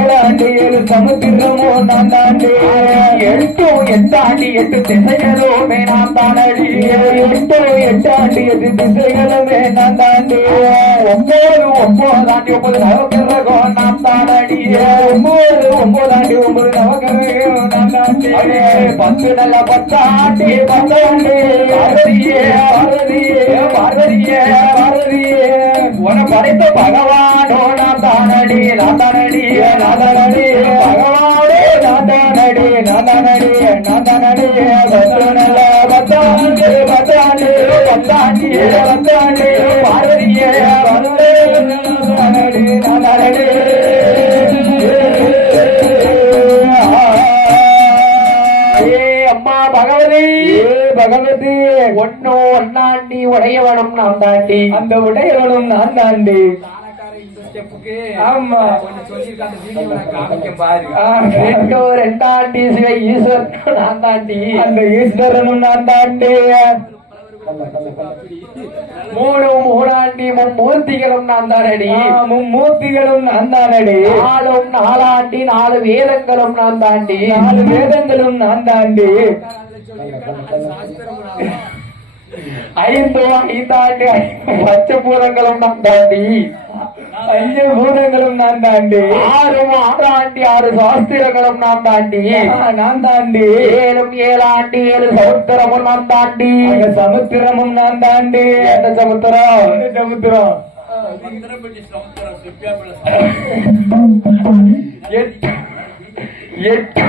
7 சமுத்திரமோ நாண்டி. 8 8 திசைகளுமே நான் தானடி. 8 திசைகளுமே நான் தாண்டி. 9 நவகிரகோ நான் தானடி. 9 நவகிரகோ நான் தாண்டி. 10 நல்ல 10 ஆண்டி 10 ஆண்டி. பார்வதியே பார்வதியே பார்வதியே படைத்த பகவானோ நான் தானடி நான் தானடி நான் தானடி பகவானே நான் தானடி நான் தானடி நான் தானடி பத்தாண்டு பத்தாண்டு பத்தாண்டு பத்தாண்டு பத்தாண்டு பார்வதியே வந்தே நானடி நான் தானடி அம்மா பகவதி பகவதி ஒன்னோ ஒன்னாண்டி உடையவனும் நான் தாண்டி அந்த உடையவனும் நான் தாண்டி ஆமா ரெண்டாண்டி சிவ ஈஸ்வரன் நான் தாண்டி அந்த ஈஸ்வரனும் நான் தாண்டி மூணாண்டி மும்மூர்த்திகளும் நான் தானடி மும்மூர்த்திகளும் நான் தானடி நாலாண்டி 4 வேதங்களும் நான் தாண்டி 4 வேதங்களும் நான் தாண்டி ஐந்தாண்டி பஞ்சபூதங்களும் நான் தாண்டி 5 பூதங்களும் நான் தாண்டி 6 சாஸ்திரங்களும் நான் தாண்டி நான் தாண்டி 7 ஆண்டி 7 சமுத்திரமும் நான் தாண்டி சமுத்திரமும் நான் தாண்டி எந்த சமுத்திரம் சமுத்திரம் எட்டு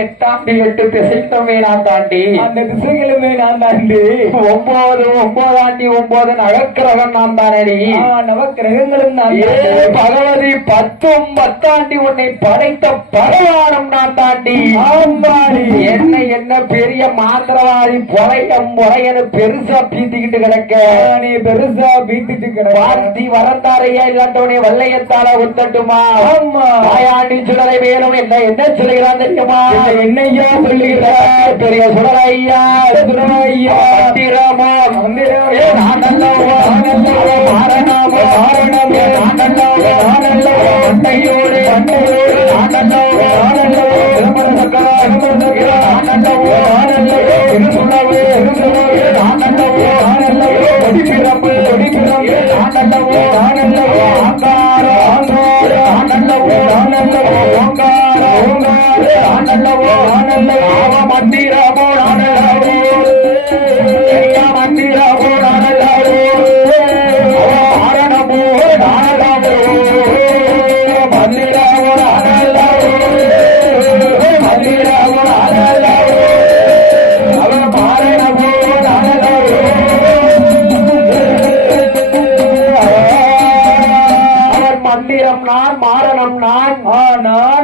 எட்டாண்டி 8 திசைகளுமே நான் தாண்டி அந்த திசைகளுமே நான் தாண்டி 9ஆண்டி 9 நவக்கிரகம் நான் தானடி நவக்கிரகங்களும் நான் பகவதி 10ஆண்டி உன்னை படைத்த பகவானும் நான் தாண்டி என்ன பெரிய மாந்திரவாதி பொறையனு பெருசா பீத்திக்கிட்டு கிடக்க நீ பெருசா பீத்திட்டு கிடக்க பார்த்தி வரந்தாரையா இல்லாட்டவனே வல்லையத்தால உத்தட்டுமா ஆயாண்டி சுடலை வேணும் என்ன சொல்லுகிறான் தெரியுமா என்னையா சொல்லுகிற பெரிய சுடலையா சுடலையா மந்திரமா மந்திரமோ மாரணமோ அண்டையோடு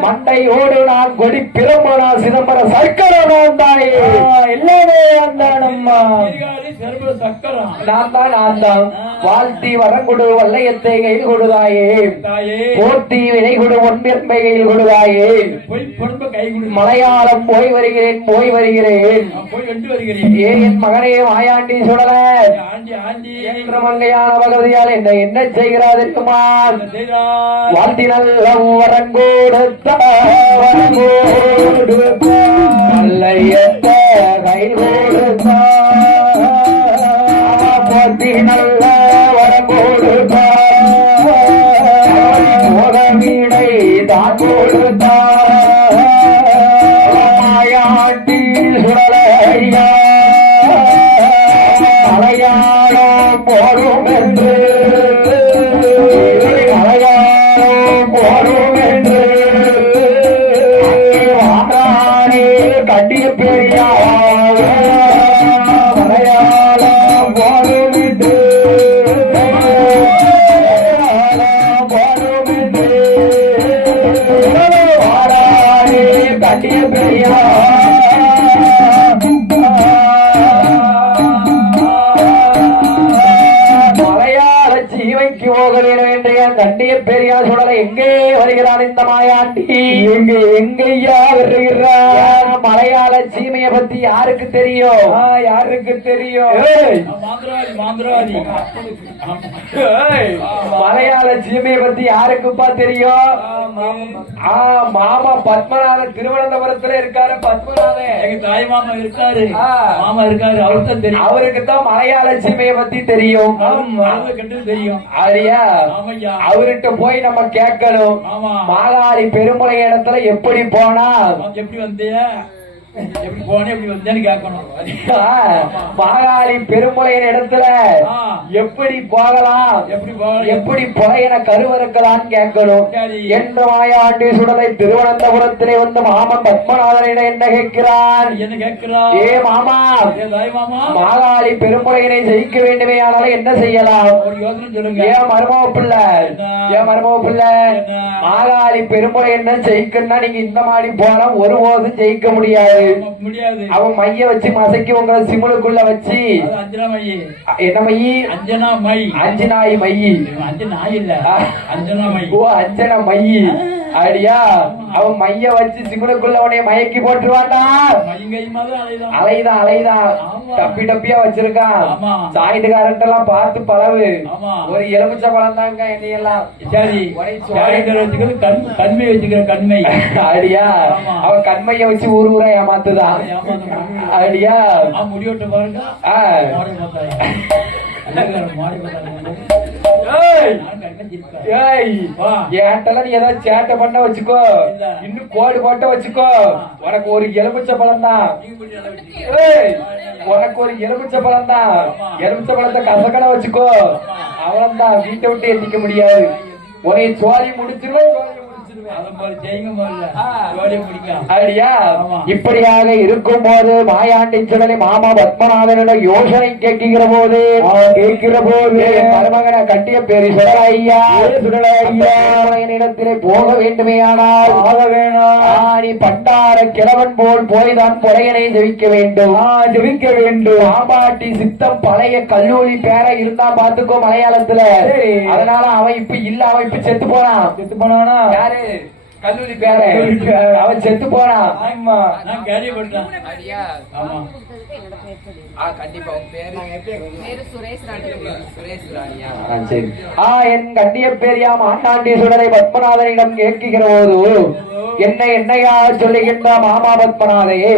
மண்டையோடு நான் கொடி பிரம்மனா சிதம்பர சர்க்கரம் தாயே எல்லாமே அந்தானம்மா நான் தான் வாழ்த்தி வரங்கொடு வல்லையத்தை கையில் கொடுதாயே போர்த்தி வினை கொடு ஒன்பிற்பை கையில் கொடுதாயே மலையாளம் போய் வருகிறேன் என் மகனே மாயாண்டி சுடல மங்கையான பகவதியால் என்ன செய்கிறார் இருக்குமான் வாழ்த்தி நல்ல வரங்கோடுத்த வல்லையத்த கையில் கொடுத்தா நல்ல வரங்கோடுத்த வீடை தான் கொடுத்தா மாயாண்டி சுடலையா மலையாளம் போடும் என்று மலையாளம் போடும் என்று கட்டிய பெரியா மலையாளம் போடும் என்று கட்டிய பெரியா கண்டிய பெரியா சுடலை எங்கே வருகிறான் இந்த மாயாண்டி எங்கேயா வருகிறார் மலையாள சீமைய பத்தி யாருக்கு தெரியும்? யாருக்கு தெரியும்? மாந்திரவாதி மாந்திரவாதி மலையாள சீமைய பத்தி யாருக்குப்பா தெரியும்? மாமா பத்மநாதன் திருவனந்தபுரத்துல இருக்காரு. பத்மநாதன் எங்க தாய் மாமா இருக்காரு. மாமா இருக்காரு, அவருக்கு தான் தெரியும். அவருக்கு தான் மலையாள சீமைய பத்தி தெரியும். கண்டு தெரியும். சரியா? அவர்கிட்ட போய் நம்ம கேட்கணும். மாகாளி பெருமலை இடத்துல எப்படி போனா, எப்படி வந்திய, எப்படி போன, எப்படி வந்தேன்னு கேட்கணும். மாகாளி பெருமலையின் இடத்துல எப்படி போகலாம், எப்படி புலையன கருவறுக்கலான்னு கேட்கணும். என்று மாயாண்டி சுடலை திருவனந்தபுரத்திலே வந்து மாமன் பத்மநாதனிடம் என்ன கேட்கிறான்? என்ன கேட்கிறான்? ஏ மாமா, மாகாளி பெருமுறையினை ஜெயிக்க வேண்டுமே, ஆனாலும் என்ன செய்யலாம்? ஒரு யோசனை சொல்லுங்க. ஏன் மருமக பிள்ளை, ஏன் மருமக பிள்ளை, மாகாளி பெருமுறை என்ன ஜெயிக்கணும்னா நீங்க இந்த மாதிரி போனா ஒருபோதும் ஜெயிக்க முடியாது. அவன் மைய வச்சு மசக்கி உங்களை சிமுலுக்குள்ள வச்சு, என்ன மையி? அஞ்சனா மை. அஞ்சனாய் மையி. அஞ்சனாய் இல்ல, அஞ்சனா மை. ஓ, அஞ்சனா மையி. அப்படியா? அவன் மைய வச்சு சிமுலுக்குள்ள உனைய மயக்கி போட்டுருவான்டா. அலைதான் அலைதான் டப்பி டப்பியா வச்சிருக்கான். சாயிட்டுக்காரன் எல்லாம் பார்த்து பழவு. ஒரு எலுமிச்சை பழம் தாங்க என்னையெல்லாம். சரி, கண்மை வச்சுக்கிற கண்மை. அப்படியா? அவன் கண்மைய வச்சு ஊர் ஊரா ஏமாத்துதான். அப்படியா? முடிவட்ட பாருங்க. ஏன்டெல்லாம் நீ ஏதாவது சேட்டை பண்ண வச்சுக்கோ, இன்னும் கோடு போட்ட வச்சுக்கோ, உனக்கு ஒரு எலுமிச்சை பழம் தான். உனக்கு ஒரு எலுமிச்சை பழம் தான். எலுமிச்சை பழத்தை கசக்கடை வச்சுக்கோ, அவன்தான் வீட்டை விட்டு எத்திக்க முடியாது. உனைய சோழி முடிச்சிருவேன். இப்படியாக இருக்கும் போது மாயாண்டி சுடலை மாமா பத்மநாதனிடம் யோசனை கேட்கிற போது மருமகனை கட்டிய பேரு சுடலையா, சுடலையிடத்திலே போக வேண்டுமே, ஆனால் ஆக வேணாம். நீ பண்டார கிழவன் போல் போய்தான் புலையனை ஜெயிக்க வேண்டும். ஜெயிக்க வேண்டும். பாம்பாட்டி சித்தம் பழைய கல்லூரி பேர இருந்தா பாத்துக்கோ மலையாளத்துல. அதனால அவன் இப்ப இல்ல, அவன் இப்ப செத்து போனான். செத்து போனானா? யாரு? கல்லூரி பேர. அவன் செத்து போனான். ஆமா, நான் கேள்விப்பட்டேன். ஆமா, கண்டிப்பா. உன் பேரு? சுரேஷ் ராணி. சுரேஷ் ராணியா? சரி. என் கண்டிய பேரியா மாண்டாண்டி சுடரை பத்மநாதனிடம் கேட்கிற போது என்ன என்னையா சொல்லுகின்ற மாமா பத்மநாதே,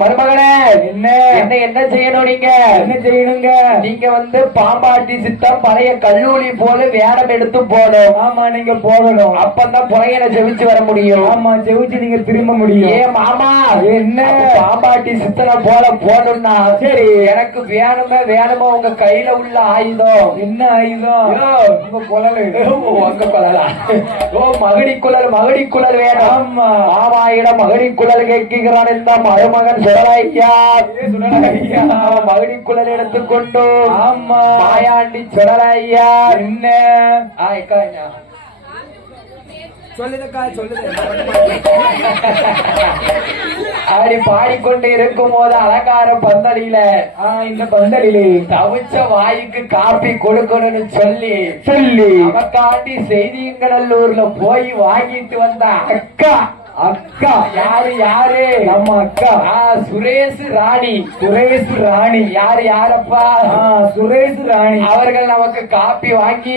மருமகனே என்ன என்ன செய்யணும்? நீங்க என்ன செய்யணுங்க? நீங்க வந்து பாம்பாட்டி சித்தம் பழைய கல்லூரி போல வேடம் எடுத்து போகணும். ஆமா, நீங்க போகணும். அப்பதான் புலையனை ஜெயிச்சு வர முடியும். ஆமா, ஜெயிச்சு நீங்க திரும்ப முடியும். ஏ மாமா, என்ன பாம்பாட்டி சித்தனை போல போகணும்னா சரி, எனக்கு வேணுமே வேணுமோ உங்க கையில உள்ள ஆயுதம். என்ன ஆயுதம்? உங்க குழல். உங்க குழலா? ஓ, மகடி குழல். மகடி குழல் வேணும். மாமாயிடம் மகடி குழல் கேட்கிறான் இந்த மருமகன் சுடலையா. மகடி குழல் எடுத்துக்கொண்டு ஆமா மாயாண்டி சுடலையா. என்ன சொல்லுதக்கா, சொல்லுது. அப்படி பாடிக்கொண்டு இருக்கும் போது அலங்கார பந்தலில, இந்த பந்தலில தவிச்ச வாய்க்கு காப்பி கொடுக்கணும்னு சொல்லி அவக்காண்டி செய்தியங்கநல்லூர்ல போய் வாங்கிட்டு வந்த அக்கா. அக்கா யாரு? யாரு? நம்ம அக்கா சுரேஷ் ராணி. சுரேஷ் ராணி யாரு? யாரப்பா? சுரேஷ் ராணி. அவர்கள் நமக்கு காப்பி வாங்கி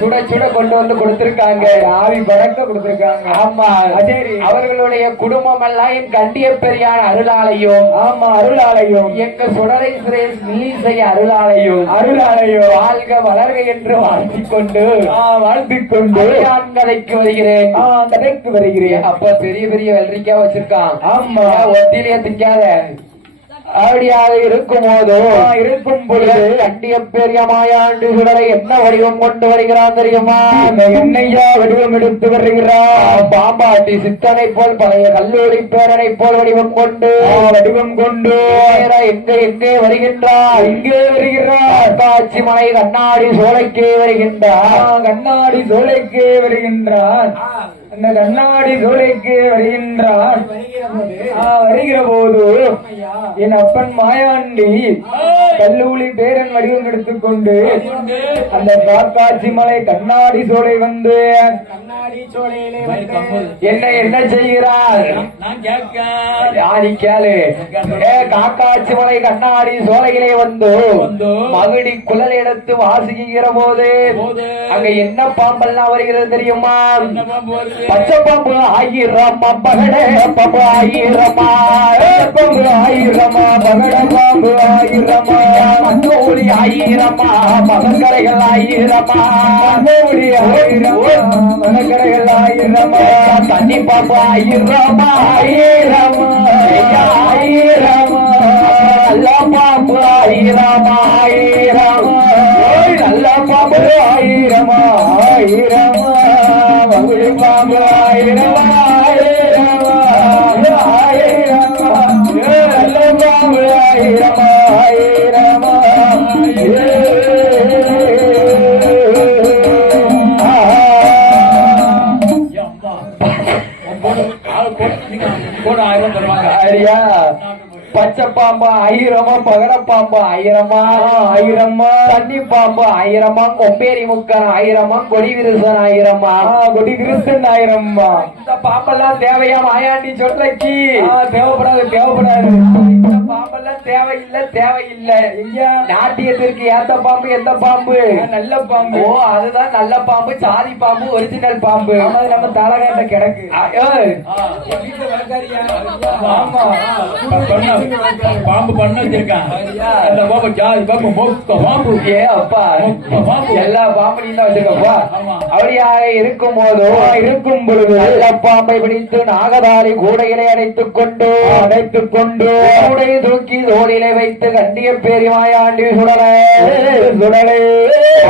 சுட சுட கொண்டு வந்து கொடுத்திருக்காங்க. ஆவி பறக்க கொடுத்திருக்காங்க. ஆமா, சரி. அவர்களுடைய குடும்பம் எல்லாம் என் கண்டிய பெரியார் அருளாலையும், ஆமா அருளாலையும், எங்க சுடலை சுரேஷ் மில்லிசை அருளாலையும் வாழ்க வளர்க என்று வாழ்த்திக் கொண்டு கதைக்கு வருகிறேன். வருகிறேன். அப்ப பெரிய பெரிய வெள்ளரிக்காய் வச்சிருக்கான். ஆமா, ஒத்திலேயே திக்காத. அப்படியாக இருக்கும் பொழுது கண்டிய பெரிய மாயாண்டி சுடலை என்ன வடிவம் கொண்டு வருகிறான் தெரியுமா? என்னையா வடிவம் எடுத்து வருகிறான்? பாம்பாட்டி சித்தனை போல் பழைய கல்லூரி பேரனை போல் வடிவம் கொண்டு எங்கே வருகின்றார்? இங்கே வருகிறார். காட்சி மலை கண்ணாடி சோலைக்கே வருகின்றார். கண்ணாடி சோலைக்கே வருகின்றார். அந்த கண்ணாடி சோலைக்கு வருகின்றான். வருகிற போது என் அப்பன் மாயாண்டி கல்லூரி பேரன் வடிவம் எடுத்துக்கொண்டு அந்த காக்காட்சி மலை கண்ணாடி சோலை வந்து கண்ணாடி சோலையிலே என்ன செய்கிறார்? ஆடி கேளு. காக்காட்சி மலை கண்ணாடி சோலையிலே வந்து மகிடி குழல் எடுத்து வாசிக்கிற போது அங்க என்ன பாம்பெல்லாம் வருகிறது தெரியுமா? பச்சை பாம்பு ஆயிரமா, பகட பாம்பு ஆயிரமா, பாம்பு ஆயிரமா, பகட பாம்பு ஆயிரமா, மண்ணோடி ஆயிரமா, மகக்கரைகள் ஆயிரமா, மண்ணோடி ஆயிரமா, மகக்கரைகள் ஆயிரமா, தண்ணி பாம்பு ஆயிரமா, ஆயிரமா, ஆயிரமா, நல்ல பாம்பு ஆயிரமா, ஆயிரமா, நல்ல பாம்பு ஆயிரமா, ஆயிரமா, மகுடி பாம்பு ஆயிரமா, ஆயிரமா, ஆயிரமா, நல்ல பாம்பு ஆயிரமா, ஆயிரமா, ஐயா பச்சை பாம்பு ஆயிரமா, பகட பாம்பு ஆயிரமா, ஆயிரமா, தண்ணி பாம்பு ஆயிரமா, கொம்பேரி முக்கன் ஆயிரமா, கொடி விருசன் ஆயிரமா, கொடி விருசன் ஆயிரமா. இந்த பாம்பெல்லாம் தேவையா மாயாண்டி சொல்றக்கு? தேவைப்படாது, தேவைப்படாது. இந்த பாம்பெல்லாம் தேவையில்லை, தேவையில்லை. ஐயா நாட்டியத்திற்கு ஏத்த பாம்பு எந்த பாம்பு? நல்ல பாம்பு. ஓ அதுதான் நல்ல பாம்பு, சாதி பாம்பு, ஒரிஜினல் பாம்பு. நம்ம தலைகாட்ட கிடக்கு. ஆமா பாம்பு பண்ண வச்சிருக்கான். பாம்பு ஏ அப்பா எல்லா பாம்பையும் தான் வச்சிருக்கப்பா. அப்படியாக இருக்கும் போதோ இருக்கும் பொழுது நல்ல பாம்பை பிடித்து நாகதாரி கூடையிலே அடைத்துக் கொண்டு கூடை தூக்கி தோளிலே வைத்து கண்டிய பேரி மாயாண்டி சுடலே சுடலே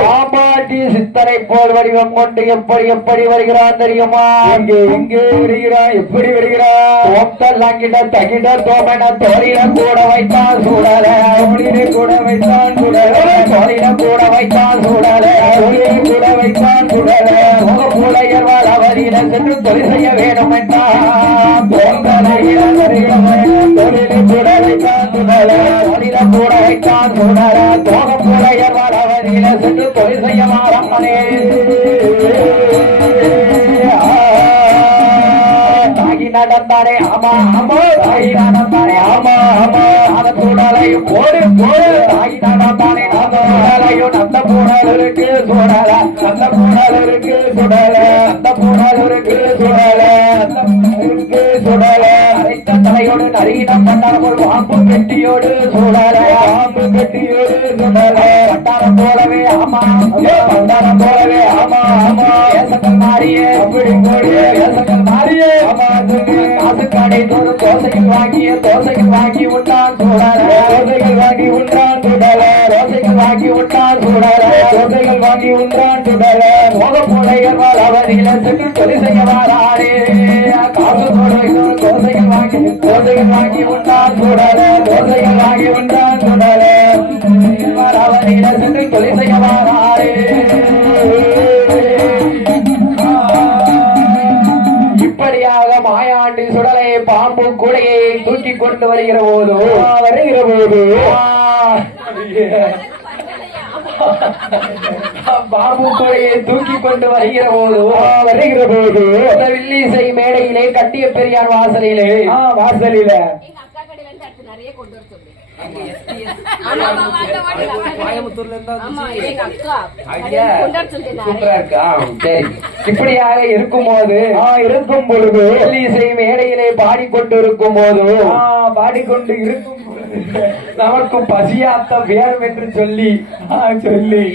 பாம்பாட்டி சித்தரை போல் வடிவம் கொண்டு எப்படி எப்படி வருகிறான் தெரியுமா? எங்கே எங்கே வருகிறான், எப்படி வருகிறான்? தகிட தகிட தோமன தோழில கூட வைத்தான் சூடல, தோழில கூட வைத்தான் சுடல, தோழில கூட வைத்தான் சுடல, தோழில கூட வைத்தான் சுடல, முகப்புலையர் அவரில சென்று தொழில் செய்ய வேண்டும் என்றான். தொழில கூட வைத்தான் சுடல, தோழில கூட வைத்தான் சுடல, முகப்புலையர் அவரில சென்று தொழில் செய்ய மாறம்மனே. நடந்தானே ஆமா ஆமா, தாகி நடந்தானே ஆமா ஆமா, அந்த சூடலையும் போடு போடு, தாகி நடந்தானே அந்த சூடலையும் நல்ல பூடல் இருக்கு சூடல, நல்ல பூடல் இருக்கு சுடல, அந்த பூடல் இருக்கு சுடல, இருக்கு சுடல, அரைத்த தலையோடு நரீனம் பண்ணார ஒரு பாம்பு கெட்டியோடு சூடல, பாம்பு கெட்டியோடு சுடல, பண்டாரம் போலவே ஆமா, பண்டாரம் போலவே ஆமா ஆமா, ஏசங்கள் மாறியே அப்படி போடியே, ஏசங்கள் மாறியே ஆமா, காசுக்காடை தோறு தோசைகள் வாங்கி உண்டான் சூடல, தோசைகள் வாங்கி உண்டான் சுடல, தோசைகள் வாங்கி உண்டான் சுடல, தோசைகள் வாங்கி உண்டான் சுடல, மோகப்புடையர் அவரில சென்று தொழில் செய்ய வாராரே. காசு தோசைகள் வாங்கி உண்டான் சுடல, தோசைகள் வாங்கி உண்டான் சுடல, அவரில சென்று தொழில் செய்ய வாராரே. இப்படியாக மாயாண்டி சுடலை பாம்பு கூடையை தூக்கி கொண்டு வருகிற போது பாம்பு கூடையை தூக்கி கொண்டு வருகிற போது வில்லிசை மேடையிலே கட்டிய பெரியார் வாசலிலே இப்படியாக இருக்கும் போது இருக்கும் பொழுது இசை மேடையிலே பாடிக்கொண்டு இருக்கும் போது பாடிக்கொண்டு இருக்கும் நமக்கு பசியாத்த வேணும் என்று சொல்லி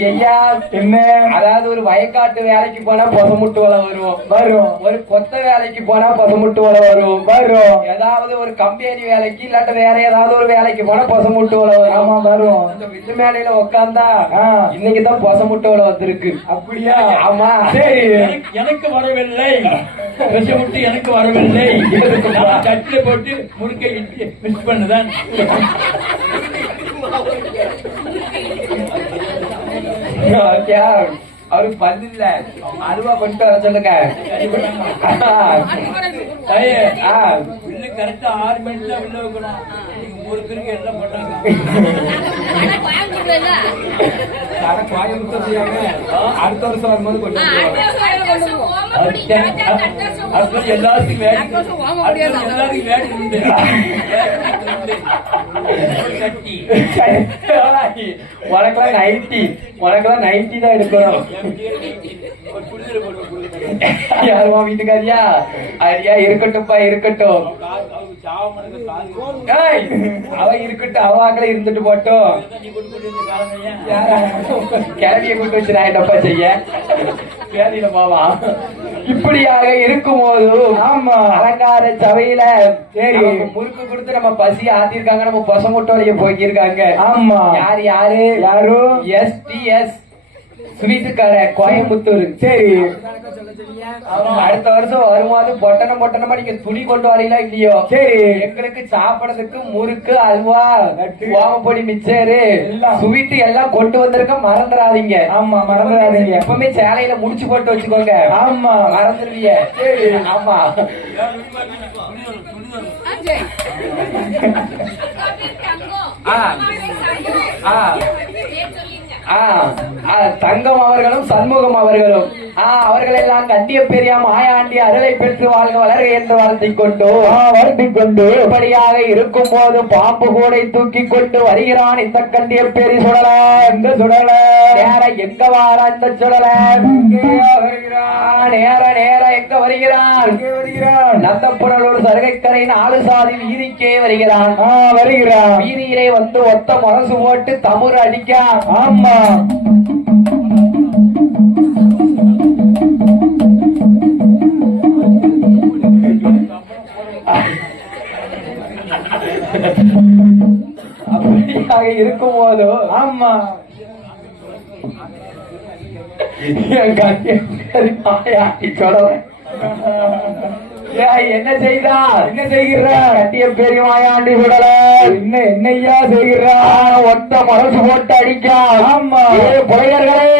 ஐயா என்ன, அதாவது ஒரு வயக்காட்டு வேலைக்கு போனா பசமுட்டு வலை வரும், ஒரு கொத்த வேலைக்கு போனா பசமுட்டு வலை வரும், ஏதாவது ஒரு கம்பெனி வேலைக்கு இல்லாட்ட வேற ஏதாவது ஒரு வேலைக்கு போனா பசமுட்டு வலை வரும். அந்த வில்லு மேடையில உட்காந்தா இன்னைக்குதான் பசமுட்டு வலை வந்திருக்கு. அப்படியா? ஆமா. சரி, எனக்கு வரவில்லை, விஷமுட்டு எனக்கு வரவில்லை, சட்டில போட்டு முறுக்கை மிஸ் பண்ணுதான். அவருக்கு பல்லு இல்ல, அல்வா கொண்டு வர சொல்லுங்க. பில்லு கரெக்டா 6 மணிக்கு தான் உள்ள வைக்கணும். நீங்க முறுக்கு எல்லாம் போட்டாங்க. அடுத்த வருஷம் வரும்போது கொஞ்சம் எல்லாத்துக்கும் வேடி உண்டு. உனக்கெல்லாம் 90 தான் எடுக்கணும். யாருமா வீட்டுக்காரியா? ஐயா இருக்கட்டும்ப்பா, இருக்கட்டும். அவ இருக்கட்டும், அவாக்கள இருந்துட்டு போட்டோம். கிளவிய கூட்டு வச்சு நான் என்னப்பா செய்ய? வேலையில போவா. இப்படியாக இருக்கும்போது ஆமா அலங்கார சபையில சரி முறுக்கு கொடுத்து நம்ம பசி ஆத்திருக்காங்க, நம்ம பசமுட்டோடைய போய்க்கிருக்காங்க. ஆமா யாரும் STS ஸ்வீட்டு கடை கோயம்புத்தூர். சரி அடுத்த வருஷம் வரும்போது பொட்டணமா நீங்க துணி கொண்டு வரீங்களா இல்லையோ? சரி எங்களுக்கு சாப்பிடறதுக்கு முறுக்கு, அல்வா, ஓமப்பொடி, மிச்சரு, ஸ்வீட்டு எல்லாம் கொண்டு வந்திருக்க மறந்துடாதீங்க. ஆமா மறந்துடாதீங்க. எப்பவுமே சேலையில முடிச்சு போட்டு வச்சுக்கோங்க. ஆமா மறந்துடுவீங்க. சரி ஆமா தங்கம் அவர்களும் சண்முகம் அவர்களும் அவர்கள் எல்லாம் கண்டிய பெரியா மாயாண்டி அருளை பெற்று வாழ்க வளர என்று வாழ்த்திக் கொண்டு இப்படியாக இருக்கும் போது பாம்பு கூடை தூக்கி கொண்டு வருகிறான் இந்த கண்டிய பெரி சுடல. இந்த சுடல நேர எங்க வாரா? இந்த சுடல நேர எங்க வருகிறான்? நந்தப்புறலூர் சருகைக்கரை 4 சாதி வீதிக்கே வருகிறான். வீதியிலே வந்து ஒத்த மனசு போட்டு தமுறு அடிக்க. ஆமா அப்படியாக இருக்கும் போது ஆமா சொல்றேன். என்ன செய்தார்? என்ன செய்கிறார்? கட்டிய பெரிய மாயாண்டி சுடல என்னையா செய்கிறார்? ஒத்த மனசு போட்டு அடிக்க. ஆமா புலையர்களே,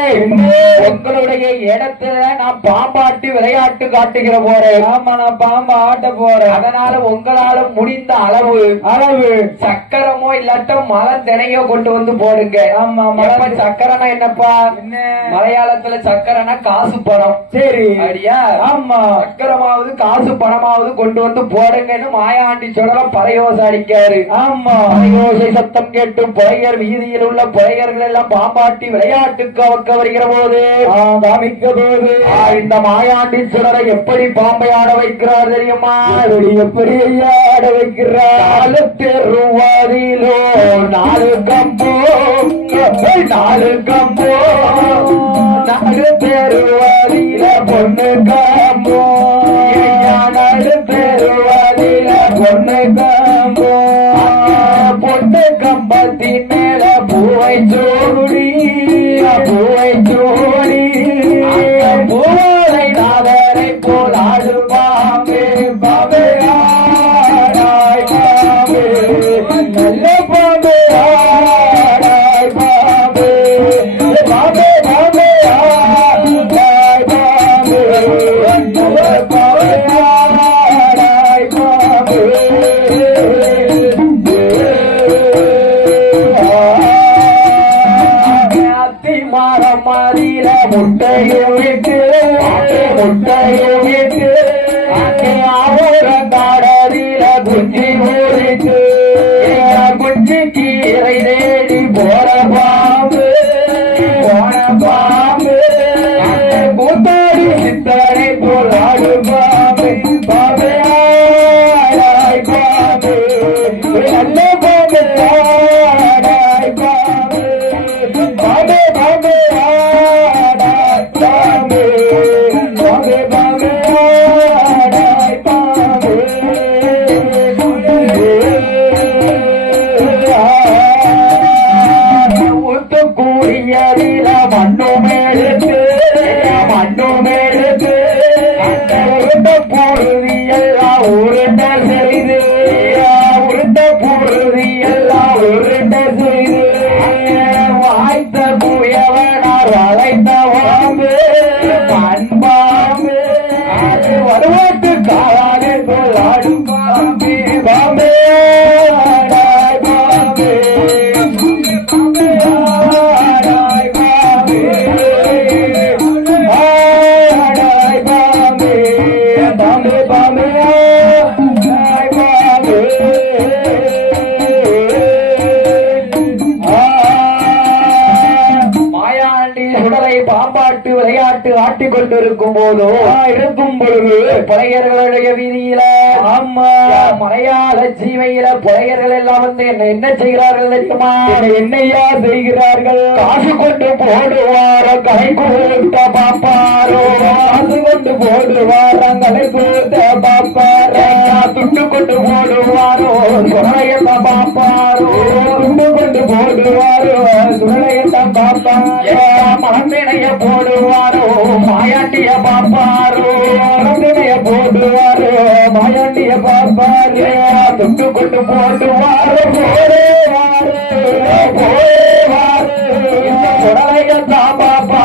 உங்களுடைய இடத்துல நான் பாம்பாட்டி விளையாட்டு காட்டுகிற போறேன். ஆமா நான் பாம்பா ஆட்ட போறேன். அதனால உங்களால முடிந்த அளவு சக்கரமோ இல்லாட்டும் மலை தினையோ கொண்டு வந்து போடுங்க. ஆமா சக்கரனா என்னப்பா? மலையாளத்துல சக்கரனா காசு பணம். சரி அடியா? ஆமா சக்கரமாவது காசு பணமாவது கொண்டு வந்து போடுங்கன்னு மாயாண்டி சொல்லலாம் பறையோசை அடிக்காரு. ஆமா பறையோசை சத்தம் கேட்டு புலையர் வீதியில் உள்ள புலையர்கள் எல்லாம் பாம்பாட்டி விளையாட்டுக்கு அவக்க வருகிற போது காமிக்க போது இந்த மாயாண்டி சுடரை எப்படி பாம்பை ஆட வைக்கிறார் தெரியுமா? எப்படி ஆட வைக்கிறார்? 4 தெருவாதிலோ 4 கம்போ 4 கம்போ 4 தெருவாதில பொண்ணு காம்போ 4 தெருவாதில பொண்ணு காம்போ பொண்ணு கம்பத்தின் மேல பூவை சூடி பூவை நாதரை போல் ஆடு பாம்பே பாம்பே ஆடாய் பாம்பே நல்ல பாம்பே ஆடாய் பாம்பே பாம்பே பாம்பே ஆடாய் பாம்பே நல்ல பாம்பே ஆடாய் பாம்பே மரம் மாதிர முட்டையும் விட்டு ஆவரங்காடதில குஞ்சி ஊருக்கு குஞ்சி கீரை தேடி போற பாம்பு கூத்தாடி சித்தரை போராடு பாம்பு பாம்பே ஆடாய் பாம்பு நல்ல பாம்பு ஆடாய் பாம்பு பாம்பே பாம்பே ஆடாய் பாம்பே பாம்பே பாம்பே ஆடாய் பாம்பே ஊத்து கூடியதில மண்ணும் எடுத்து உருண்ட பூருதி எல்லாம் உருண்ட செய்து வாய்த்த குயவனார் அழைத்த வாம்பு ஆட்டிக் கொண்டிருக்கும் போதோ இருக்கும் பொழுது புலையர்களுடைய வீதியில ஆமா மலையாள ஜீவையில புலையர்கள் எல்லாம் வந்து என்ன செய்கிறார்கள் தெரியுமா? என்னையா செய்கிறார்கள்? காசு கொண்டு போடுவார கலை கொடுத்த பாப்பாரோ, காசு கொண்டு போடுவார கலை கொடுத்த பாப்பாரோ, துண்டு கொண்டு போடுவாரோ சுரளையத்த பாப்பாரோ, துண்டு கொண்டு போடுவாரோ சுரளையத்த பாப்பாரோ, மனத்தினைய போடுவாரோ மாயாண்டிய பாப்பாரோ, மனத்தினைய போடுவாரோ மாயாண்டிய பாப்பாரோ, துண்டு கொண்டு போடுவாரோ போரே வாரு போரே வாரு இந்த சுரளையத்த பாப்பா